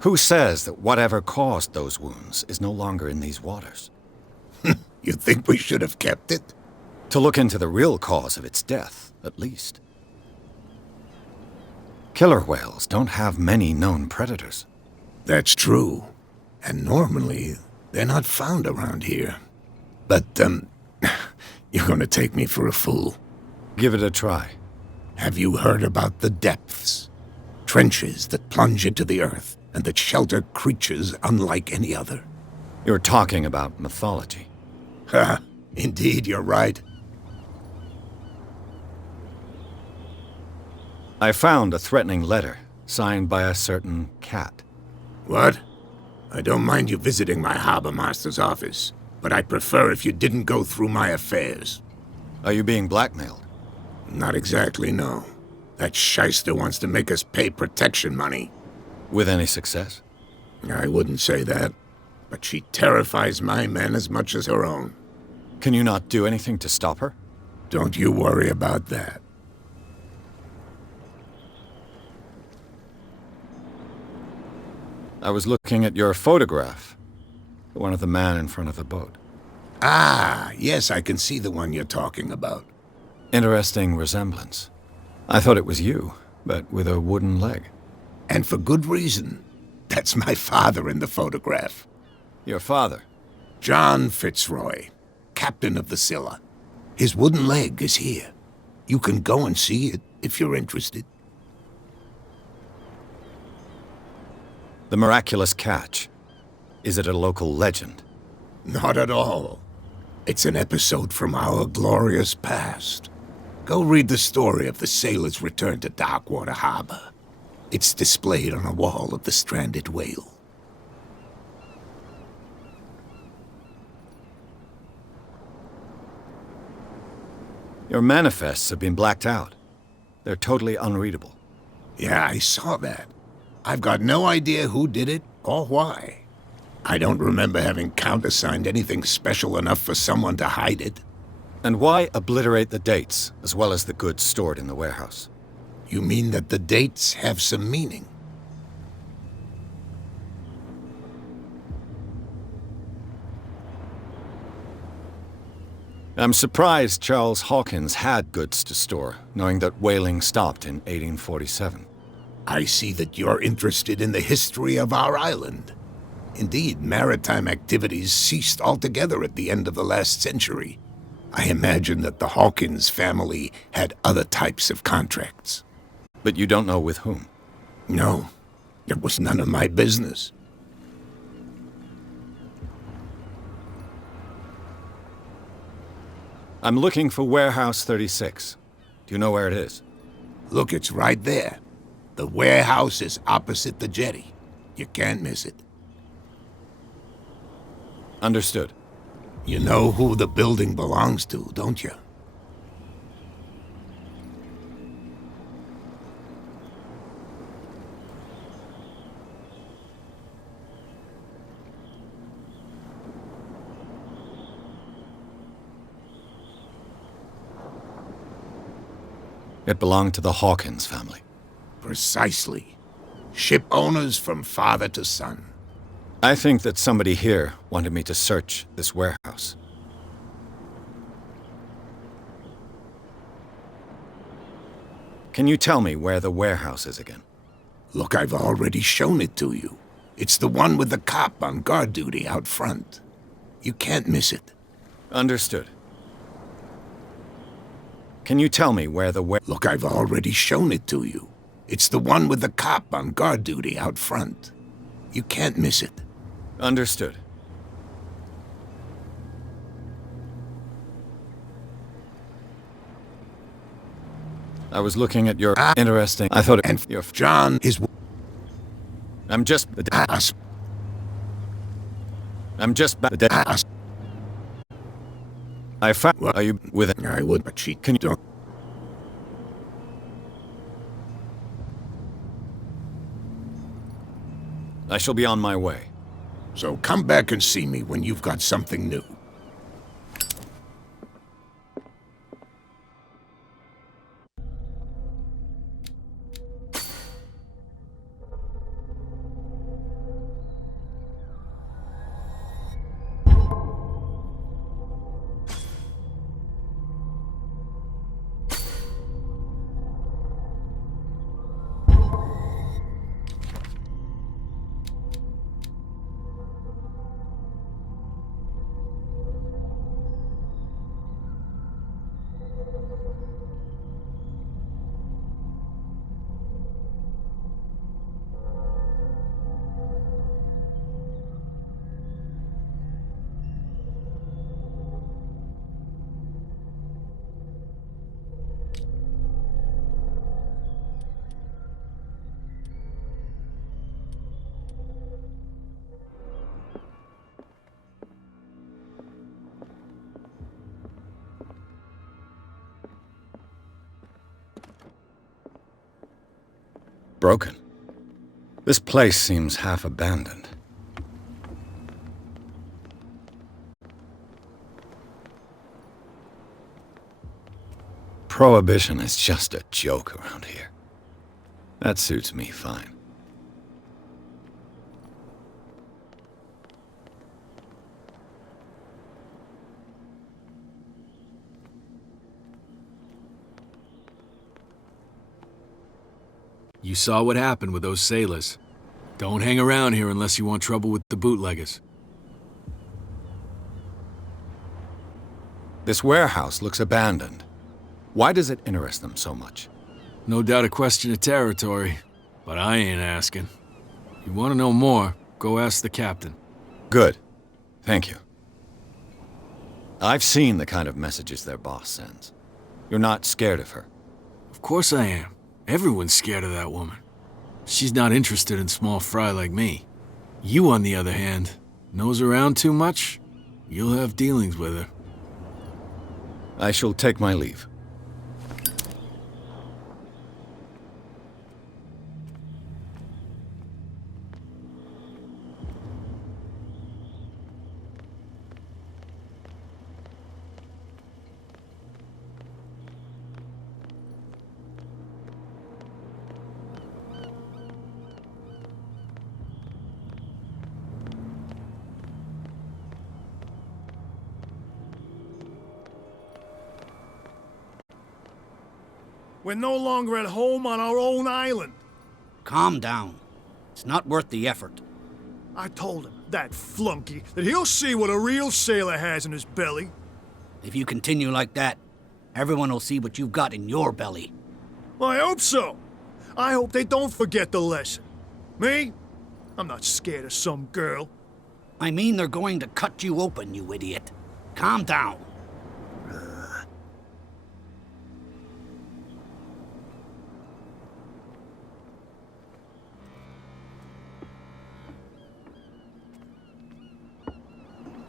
Who says that whatever caused those wounds is no longer in these waters? You think we should have kept it? To look into the real cause of its death, at least. Killer whales don't have many known predators. That's true. And normally, they're not found around here. But, you're gonna take me for a fool. Give it a try. Have you heard about the depths? Trenches that plunge into the earth and that shelter creatures unlike any other. You're talking about mythology. Ha! Indeed, you're right. I found a threatening letter, signed by a certain cat. What? I don't mind you visiting my harbor master's office, but I prefer if you didn't go through my affairs. Are you being blackmailed? Not exactly, no. That shyster wants to make us pay protection money. With any success? I wouldn't say that, but she terrifies my men as much as her own. Can you not do anything to stop her? Don't you worry about that. I was looking at your photograph. The one of the man in front of the boat. Ah, yes, I can see the one you're talking about. Interesting resemblance. I thought it was you, but with a wooden leg. And for good reason. That's my father in the photograph. Your father? John Fitzroy, captain of the Scylla. His wooden leg is here. You can go and see it if you're interested. The miraculous catch. Is it a local legend? Not at all. It's an episode from our glorious past. Go read the story of the sailor's return to Darkwater Harbor. It's displayed on a wall of the stranded whale. Your manifests have been blacked out. They're totally unreadable. Yeah, I saw that. I've got no idea who did it or why. I don't remember having countersigned anything special enough for someone to hide it. And why obliterate the dates, as well as the goods stored in the warehouse? You mean that the dates have some meaning? I'm surprised Charles Hawkins had goods to store, knowing that whaling stopped in 1847. I see that you're interested in the history of our island. Indeed, maritime activities ceased altogether at the end of the last century. I imagine that the Hawkins family had other types of contracts. But you don't know with whom? No, it was none of my business. I'm looking for Warehouse 36. Do you know where it is? Look, it's right there. The warehouse is opposite the jetty. You can't miss it. Understood. You know who the building belongs to, don't you? It belonged to the Hawkins family. Precisely. Ship owners from father to son. I think that somebody here wanted me to search this warehouse. Can you tell me where the warehouse is again? Look, I've already shown it to you. It's the one with the cop on guard duty out front. You can't miss it. Understood. Can you tell me where the Look, I've already shown it to you. It's the one with the cop on guard duty out front. You can't miss it. Understood. I was looking at your interesting. I thought and your John is. I'm just. I'm just. I found. Well, Are you with it? I would, but she Can you? don't. I shall be on my way. So come back and see me when you've got something new. Broken. This place seems half abandoned. Prohibition is just a joke around here. That suits me fine. You saw what happened with those sailors. Don't hang around here unless you want trouble with the bootleggers. This warehouse looks abandoned. Why does it interest them so much? No doubt a question of territory, but I ain't asking. You want to know more, go ask the captain. Good. Thank you. I've seen the kind of messages their boss sends. You're not scared of her. Of course I am. Everyone's scared of that woman. She's not interested in small fry like me. You, on the other hand, nose around too much, you'll have dealings with her. I shall take my leave. We're no longer at home on our own island. Calm down. It's not worth the effort. I told him, that flunky, that he'll see what a real sailor has in his belly. If you continue like that, everyone will see what you've got in your belly. Well, I hope so. I hope they don't forget the lesson. Me? I'm not scared of some girl. I mean they're going to cut you open, you idiot. Calm down.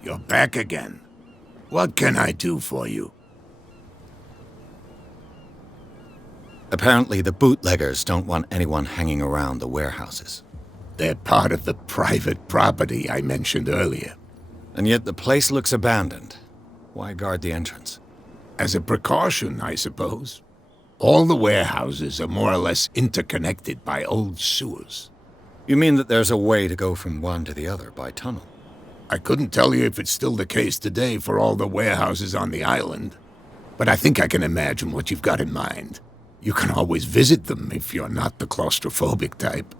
You're back again. What can I do for you? Apparently the bootleggers don't want anyone hanging around the warehouses. They're part of the private property I mentioned earlier. And yet the place looks abandoned. Why guard the entrance? As a precaution, I suppose. All the warehouses are more or less interconnected by old sewers. You mean that there's a way to go from one to the other by tunnel? I couldn't tell you if it's still the case today for all the warehouses on the island, but I think I can imagine what you've got in mind. You can always visit them if you're not the claustrophobic type.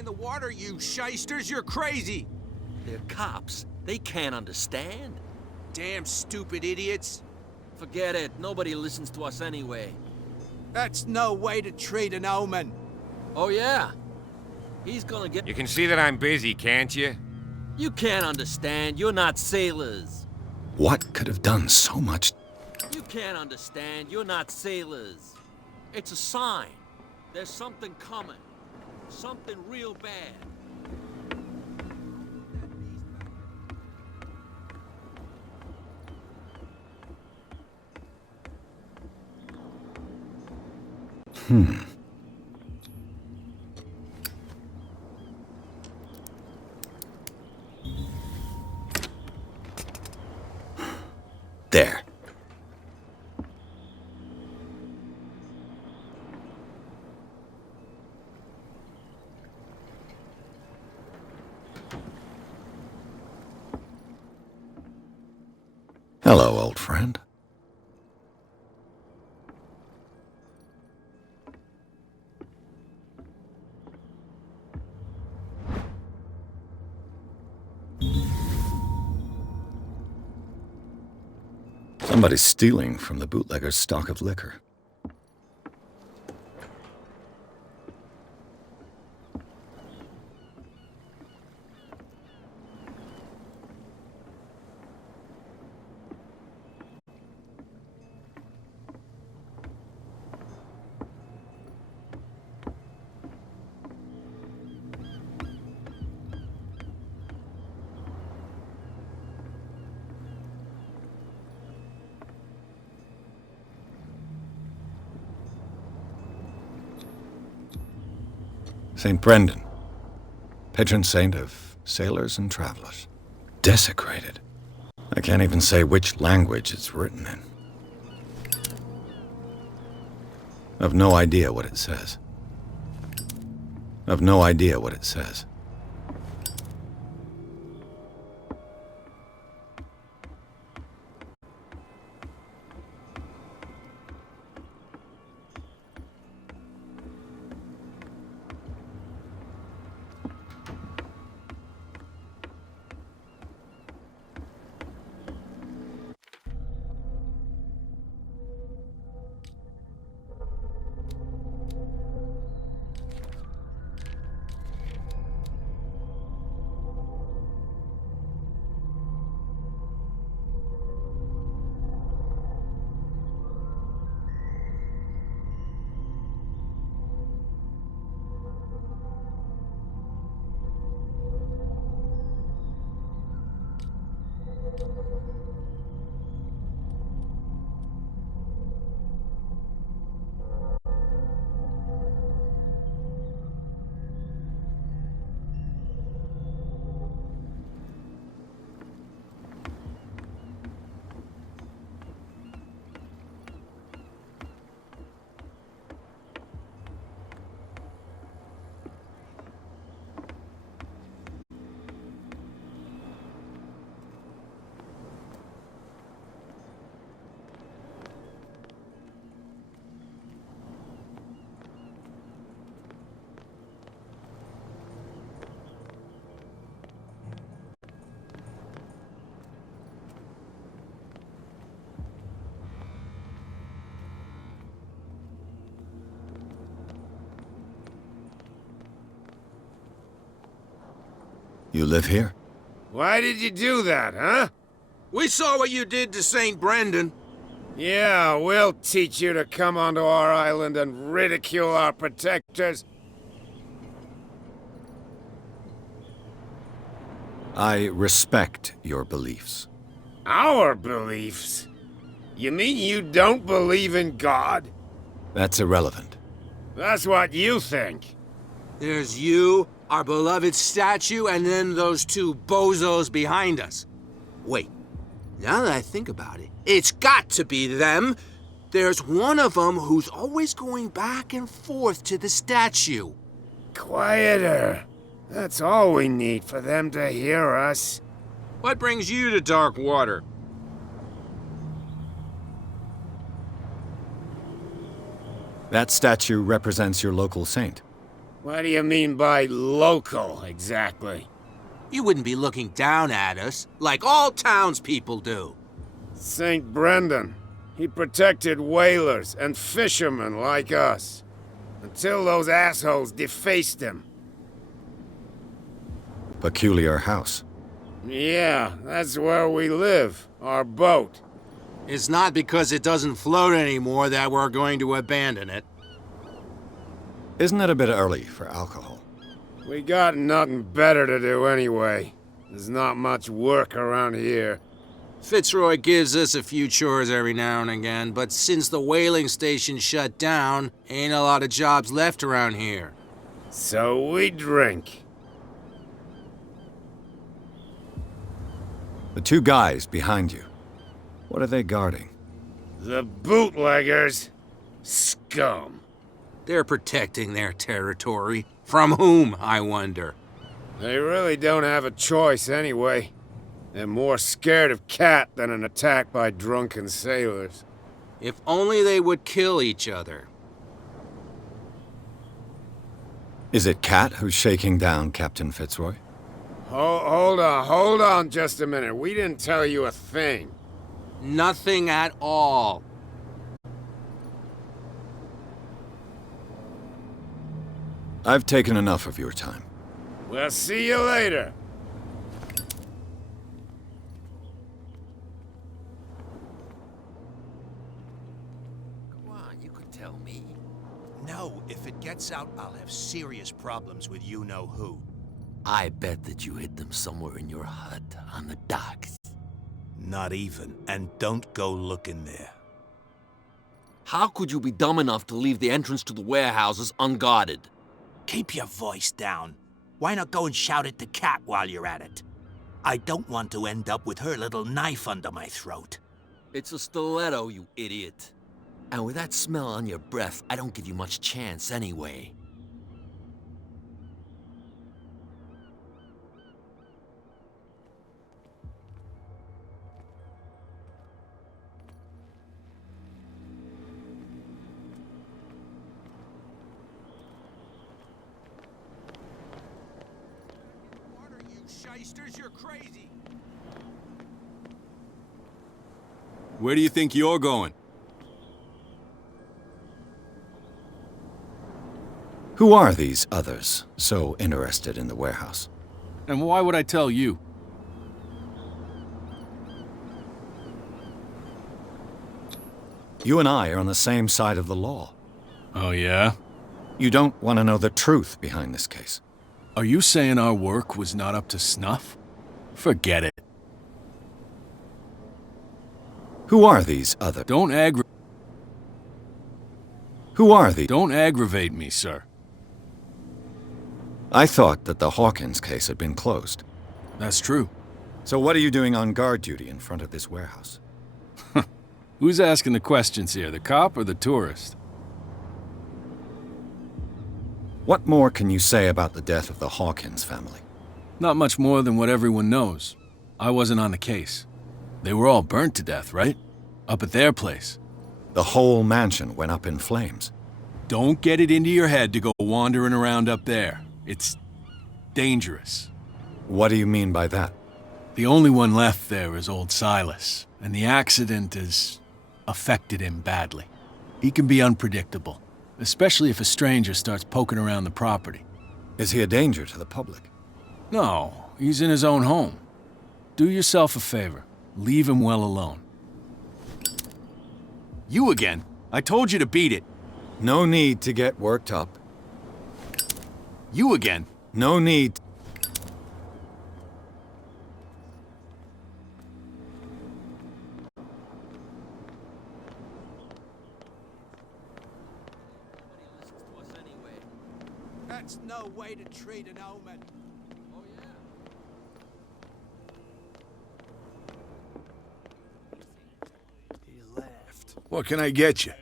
in the water, you shysters. You're crazy. They're cops. They can't understand. Damn stupid idiots. Forget it. Nobody listens to us anyway. That's no way to treat an omen. Oh, yeah? He's gonna get... You can see that I'm busy, can't you? You can't understand. You're not sailors. What could have done so much? You can't understand. You're not sailors. It's a sign. There's something coming. Something real bad. There. Hello, old friend. Somebody's stealing from the bootlegger's stock of liquor. St. Brendan, patron saint of sailors and travelers. Desecrated. I can't even say which language it's written in. I've no idea what it says. I've no idea what it says. You live here? Why did you do that, huh? We saw what you did to St. Brendan. Yeah, we'll teach you to come onto our island and ridicule our protectors. I respect your beliefs. Our beliefs? You mean you don't believe in God? That's irrelevant. That's what you think. There's you, our beloved statue, and then those two bozos behind us. Wait, now that I think about it, it's got to be them. There's one of them who's always going back and forth to the statue. Quieter. That's all we need for them to hear us. What brings you to dark water? That statue represents your local saint. What do you mean by local, exactly? You wouldn't be looking down at us, like all townspeople do. St. Brendan. He protected whalers and fishermen like us. Until those assholes defaced him. Peculiar house. Yeah, that's where we live. Our boat. It's not because it doesn't float anymore that we're going to abandon it. Isn't it a bit early for alcohol? We got nothing better to do anyway. There's not much work around here. Fitzroy gives us a few chores every now and again, but since the whaling station shut down, ain't a lot of jobs left around here. So we drink. The two guys behind you. What are they guarding? The bootleggers. Scum. They're protecting their territory. From whom, I wonder? They really don't have a choice anyway. They're more scared of Cat than an attack by drunken sailors. If only they would kill each other. Is it Cat who's shaking down Captain Fitzroy? Hold on just a minute. We didn't tell you a thing. Nothing at all. I've taken enough of your time. We'll see you later. Come on, you could tell me. No, if it gets out, I'll have serious problems with you-know-who. I bet that you hid them somewhere in your hut on the docks. Not even, and don't go looking there. How could you be dumb enough to leave the entrance to the warehouses unguarded? Keep your voice down. Why not go and shout at the cat while you're at it? I don't want to end up with her little knife under my throat. It's a stiletto, you idiot. And with that smell on your breath, I don't give you much chance anyway. Shysters, you're crazy. Where do you think you're going? Who are these others so interested in the warehouse? And why would I tell you? You and I are on the same side of the law. Oh, yeah? You don't want to know the truth behind this case. Are you saying our work was not up to snuff? Forget it. Who are these other? Don't Who are these? Don't aggravate me, sir. I thought that the Hawkins case had been closed. That's true. So what are you doing on guard duty in front of this warehouse? Who's asking the questions here, the cop or the tourist? What more can you say about the death of the Hawkins family? Not much more than what everyone knows. I wasn't on the case. They were all burnt to death, right? Up at their place. The whole mansion went up in flames. Don't get it into your head to go wandering around up there. It's dangerous. What do you mean by that? The only one left there is old Silas, and the accident has affected him badly. He can be unpredictable, especially if a stranger starts poking around the property. Is he a danger to the public? No, he's in his own home. Do yourself a favor. Leave him well alone. You again. I told you to beat it. No need to get worked up. You again. No need. That's no way to treat an omen. Oh, yeah. He left. What can I get you?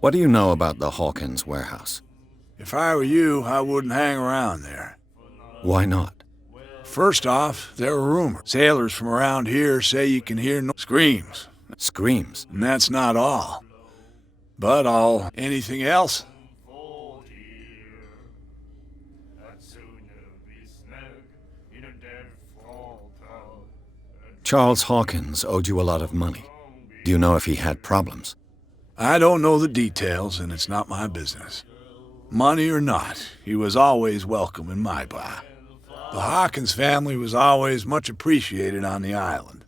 What do you know about the Hawkins warehouse? If I were you, I wouldn't hang around there. Why not? First off, there are rumors. Sailors from around here say you can hear screams. Screams? And that's not all. But anything else? Charles Hawkins owed you a lot of money. Do you know if he had problems? I don't know the details, and it's not my business. Money or not, he was always welcome in my bar. The Hawkins family was always much appreciated on the island.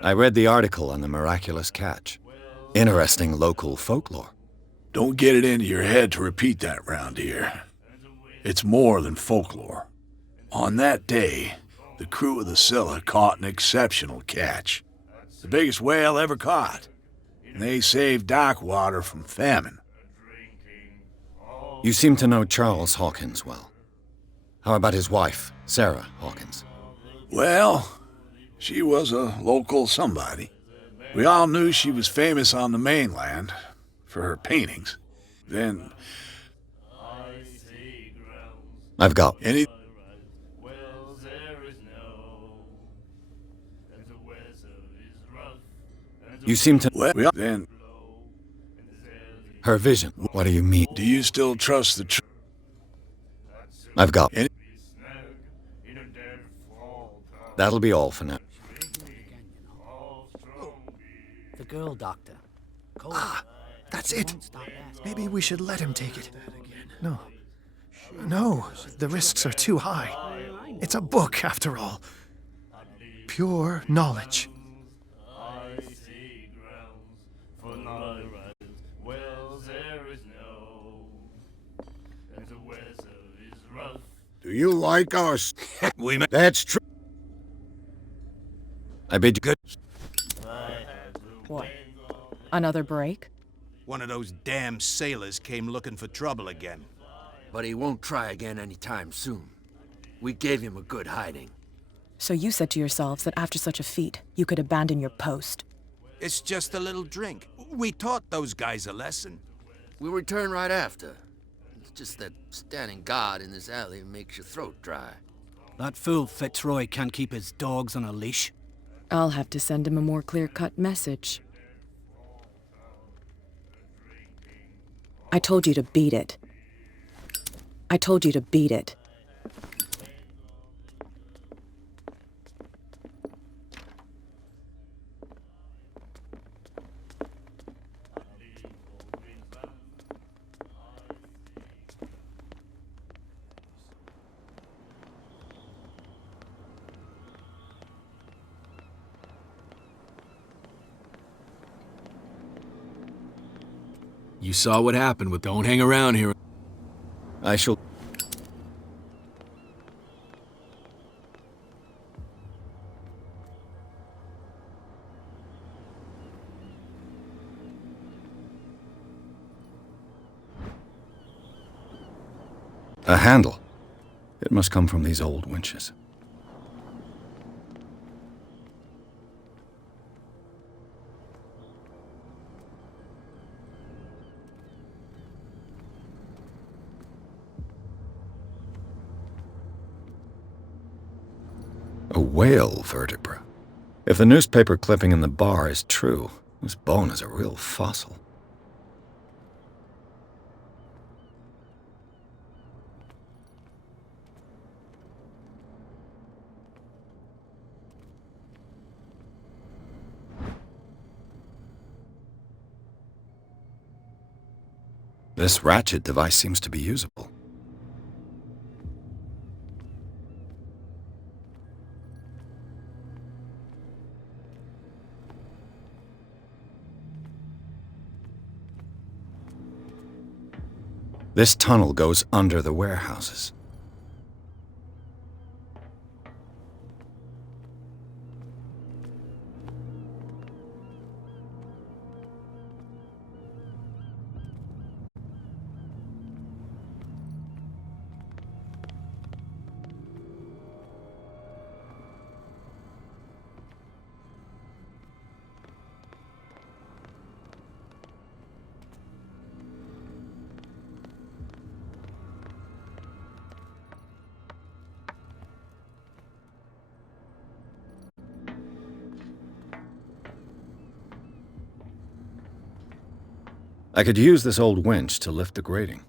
I read the article on the miraculous catch. Interesting local folklore. Don't get it into your head to repeat that round here. It's more than folklore. On that day, the crew of the Scylla caught an exceptional catch. The biggest whale ever caught. And they saved Darkwater from famine. You seem to know Charles Hawkins well. How about his wife, Sarah Hawkins? Well, she was a local somebody. We all knew she was famous on the mainland for her paintings. Then... I've got... Any... You seem to... Well, then... Her vision. What do you mean? Do you still trust the I've got... That'll be all for now. The girl doctor. Cold. That's it. Maybe we should let him take it. No. No, the risks are too high. It's a book, after all. Pure knowledge. Do you like us? That's true. I bid you good. What? Another break? One of those damn sailors came looking for trouble again. But he won't try again anytime soon. We gave him a good hiding. So you said to yourselves that after such a feat, you could abandon your post. It's just a little drink. We taught those guys a lesson. We'll return right after. It's just that standing guard in this alley makes your throat dry. That fool Fitzroy can't keep his dogs on a leash. I'll have to send him a more clear-cut message. I told you to beat it. I told you to beat it. You saw what happened with don't hang around here. I shall... A handle. It must come from these old winches. A whale vertebra. If the newspaper clipping in the bar is true, this bone is a real fossil. This ratchet device seems to be usable. This tunnel goes under the warehouses. I could use this old winch to lift the grating.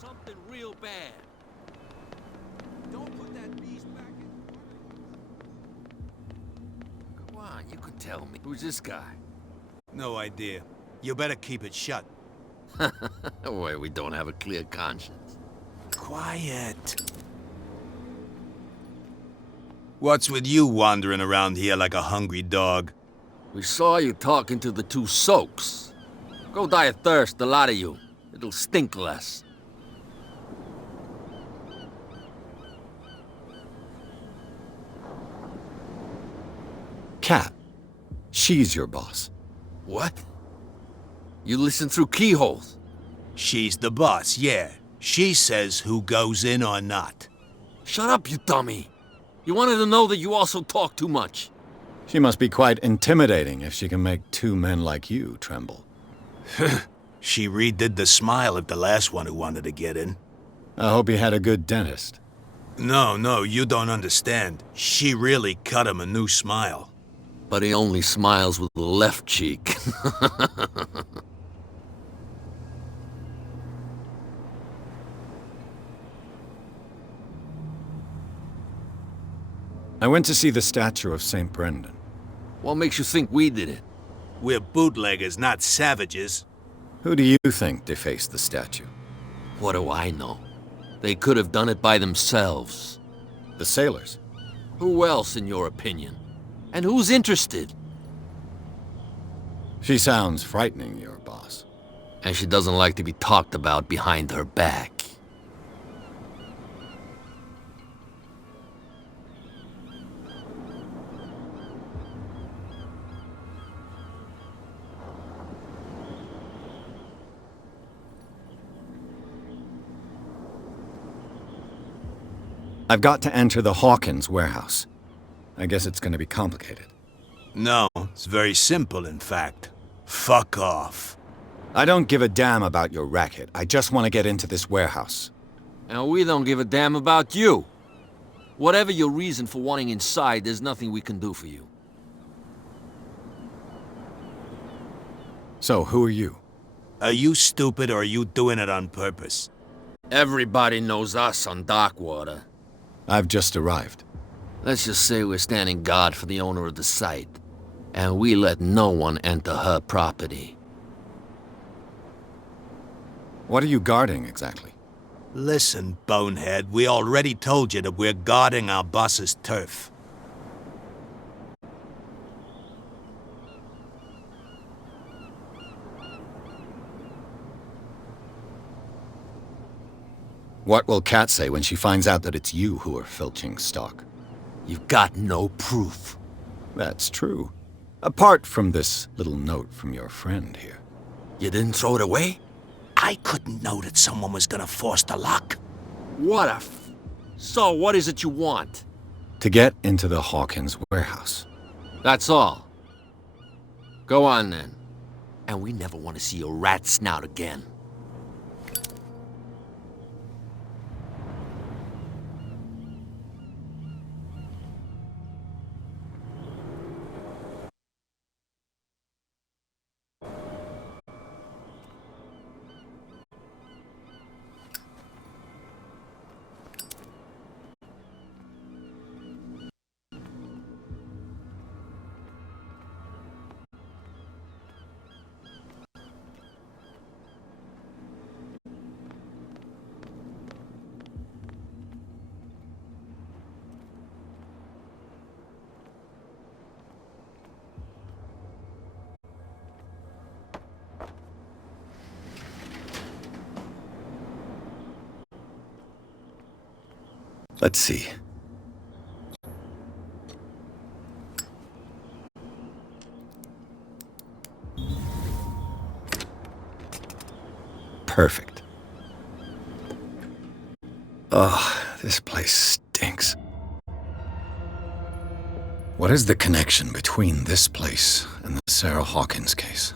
Something real bad. Don't put that beast back in. Come on, you can tell me. Who's this guy? No idea. You better keep it shut. Why, we don't have a clear conscience. Quiet. What's with you wandering around here like a hungry dog? We saw you talking to the two soaks. Go die of thirst, the lot of you. It'll stink less. Cat. She's your boss. What? You listen through keyholes? She's the boss, yeah. She says who goes in or not. Shut up, you dummy. You wanted to know that you also talk too much. She must be quite intimidating if she can make two men like you tremble. She redid the smile of the last one who wanted to get in. I hope he had a good dentist. No, you don't understand. She really cut him a new smile. But he only smiles with the left cheek. I went to see the statue of St. Brendan. What makes you think we did it? We're bootleggers, not savages. Who do you think defaced the statue? What do I know? They could have done it by themselves. The sailors? Who else, in your opinion? And who's interested? She sounds frightening, your boss. And she doesn't like to be talked about behind her back. I've got to enter the Hawkins warehouse. I guess it's going to be complicated. No, it's very simple, in fact. Fuck off. I don't give a damn about your racket. I just want to get into this warehouse. And we don't give a damn about you. Whatever your reason for wanting inside, there's nothing we can do for you. So, who are you? Are you stupid or are you doing it on purpose? Everybody knows us on Darkwater. I've just arrived. Let's just say we're standing guard for the owner of the site. And we let no one enter her property. What are you guarding, exactly? Listen, bonehead, we already told you that we're guarding our boss's turf. What will Kat say when she finds out that it's you who are filching stock? You've got no proof. That's true. Apart from this little note from your friend here. You didn't throw it away? I couldn't know that someone was gonna force the lock. What a So, what is it you want? To get into the Hawkins warehouse. That's all. Go on, then. And we never want to see your rat snout again. Let's see. Perfect. Oh, this place stinks. What is the connection between this place and the Sarah Hawkins case?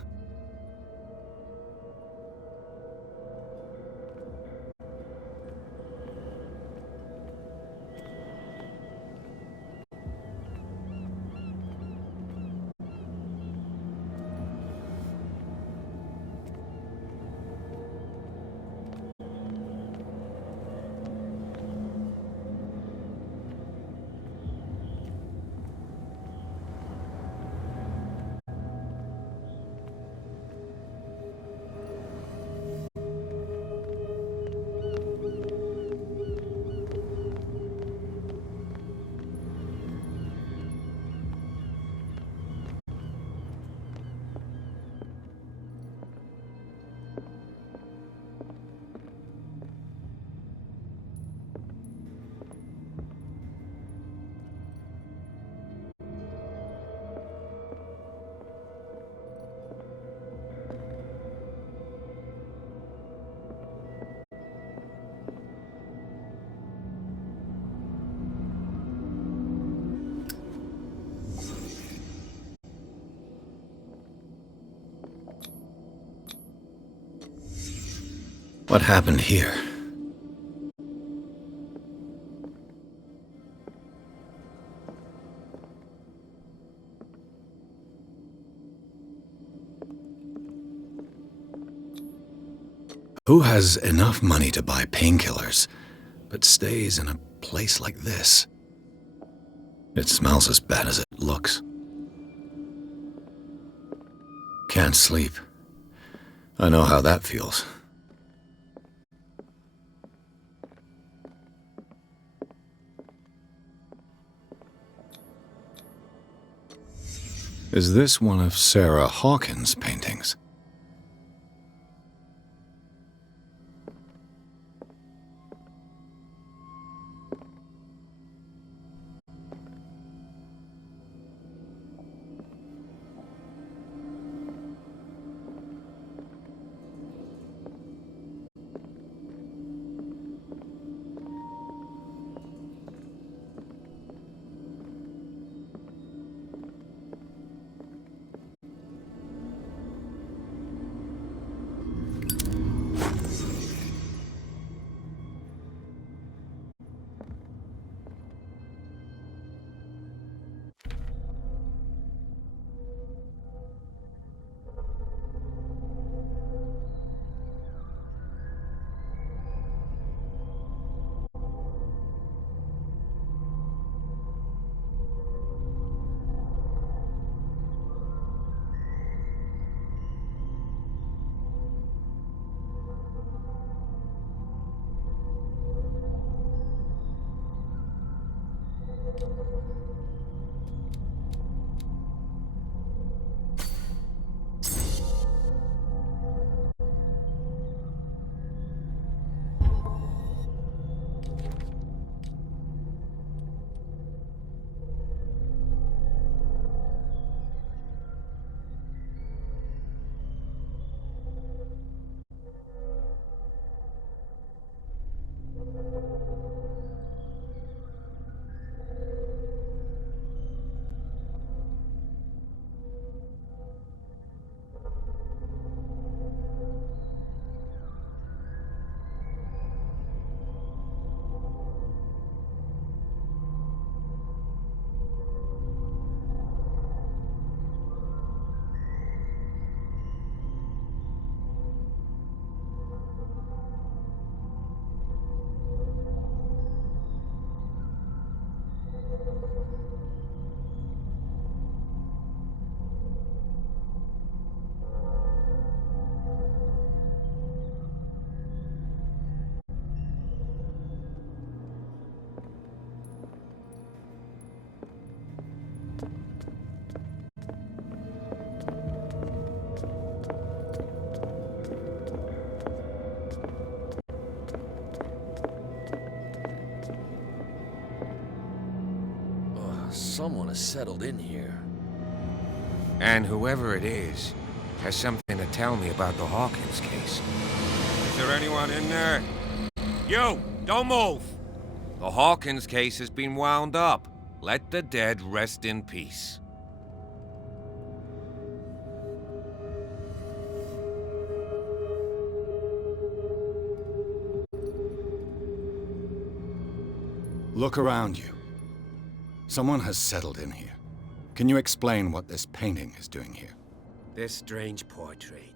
What happened here? Who has enough money to buy painkillers, but stays in a place like this? It smells as bad as it looks. Can't sleep. I know how that feels. Is this one of Sarah Hawkins' paintings? Someone has settled in here. And whoever it is has something to tell me about the Hawkins case. Is there anyone in there? You! Don't move! The Hawkins case has been wound up. Let the dead rest in peace. Look around you. Someone has settled in here. Can you explain what this painting is doing here? This strange portrait.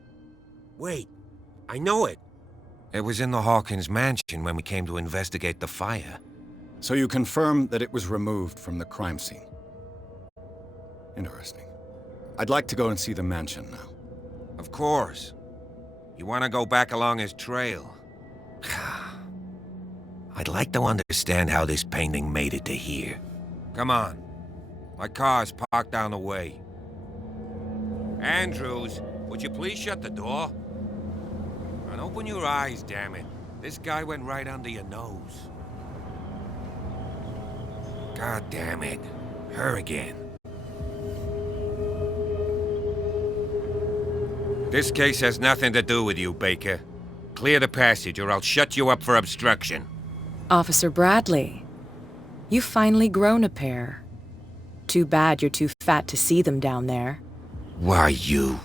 Wait, I know it. It was in the Hawkins mansion when we came to investigate the fire. So you confirm that it was removed from the crime scene? Interesting. I'd like to go and see the mansion now. Of course. You want to go back along his trail? I'd like to understand how this painting made it to here. Come on. My car's parked down the way. Andrews, would you please shut the door? And open your eyes, damn it. This guy went right under your nose. God damn it. Her again. This case has nothing to do with you, Baker. Clear the passage or I'll shut you up for obstruction. Officer Bradley, you've finally grown a pair. Too bad you're too fat to see them down there. Why, you?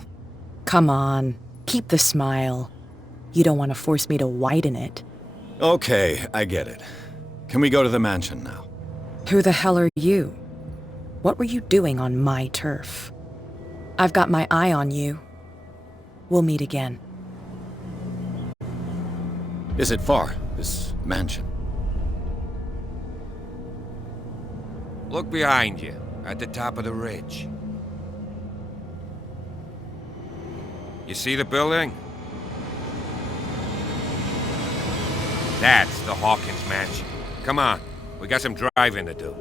Come on, keep the smile. You don't want to force me to widen it. Okay, I get it. Can we go to the mansion now? Who the hell are you? What were you doing on my turf? I've got my eye on you. We'll meet again. Is it far, this mansion? Look behind you, at the top of the ridge. You see the building? That's the Hawkins mansion. Come on, we got some driving to do.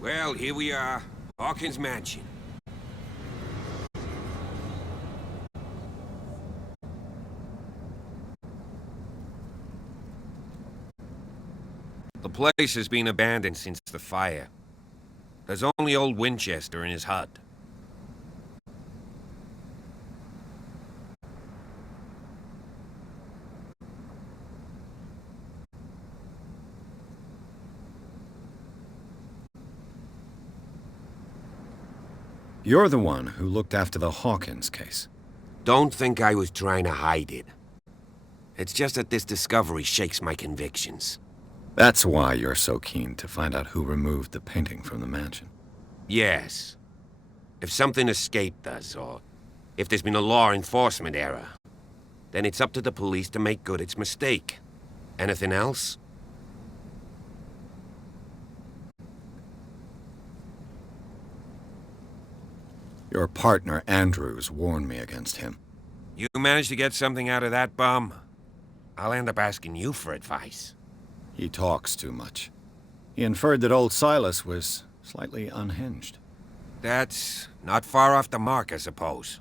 Well, here we are. Hawkins Mansion. The place has been abandoned since the fire. There's only old Winchester in his hut. You're the one who looked after the Hawkins case. Don't think I was trying to hide it. It's just that this discovery shakes my convictions. That's why you're so keen to find out who removed the painting from the mansion. Yes. If something escaped us, or if there's been a law enforcement error, then it's up to the police to make good its mistake. Anything else? Your partner, Andrews, warned me against him. You managed to get something out of that bum? I'll end up asking you for advice. He talks too much. He inferred that old Silas was slightly unhinged. That's not far off the mark, I suppose.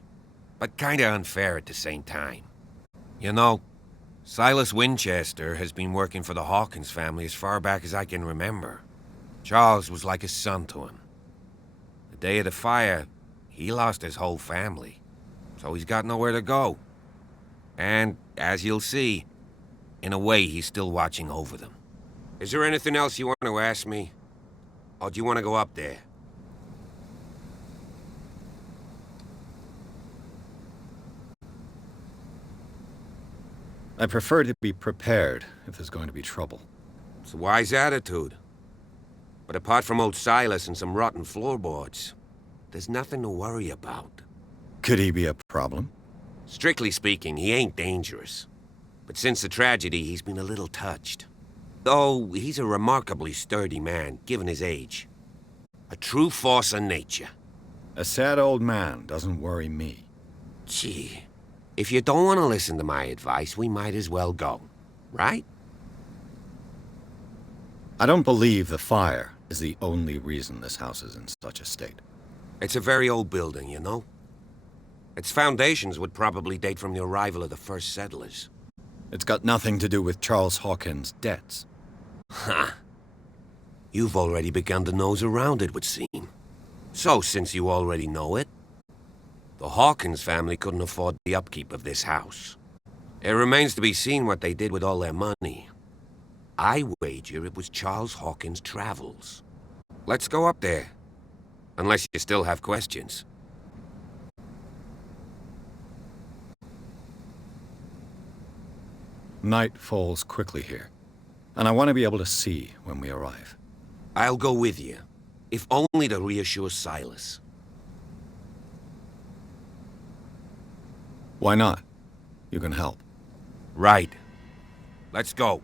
But kinda unfair at the same time. You know, Silas Winchester has been working for the Hawkins family as far back as I can remember. Charles was like a son to him. The day of the fire, he lost his whole family, so he's got nowhere to go. And, as you'll see, in a way, he's still watching over them. Is there anything else you want to ask me? Or do you want to go up there? I prefer to be prepared if there's going to be trouble. It's a wise attitude. But apart from old Silas and some rotten floorboards, there's nothing to worry about. Could he be a problem? Strictly speaking, he ain't dangerous. But since the tragedy, he's been a little touched. Though he's a remarkably sturdy man, given his age. A true force of nature. A sad old man doesn't worry me. Gee, if you don't want to listen to my advice, we might as well go. Right? I don't believe the fire is the only reason this house is in such a state. It's a very old building, you know? Its foundations would probably date from the arrival of the first settlers. It's got nothing to do with Charles Hawkins' debts. Ha! You've already begun to nose around, it would seem. So, since you already know it, the Hawkins family couldn't afford the upkeep of this house. It remains to be seen what they did with all their money. I wager it was Charles Hawkins' travels. Let's go up there. Unless you still have questions. Night falls quickly here, and I want to be able to see when we arrive. I'll go with you, if only to reassure Silas. Why not? You can help. Right. Let's go.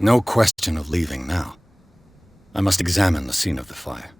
No question of leaving now. I must examine the scene of the fire.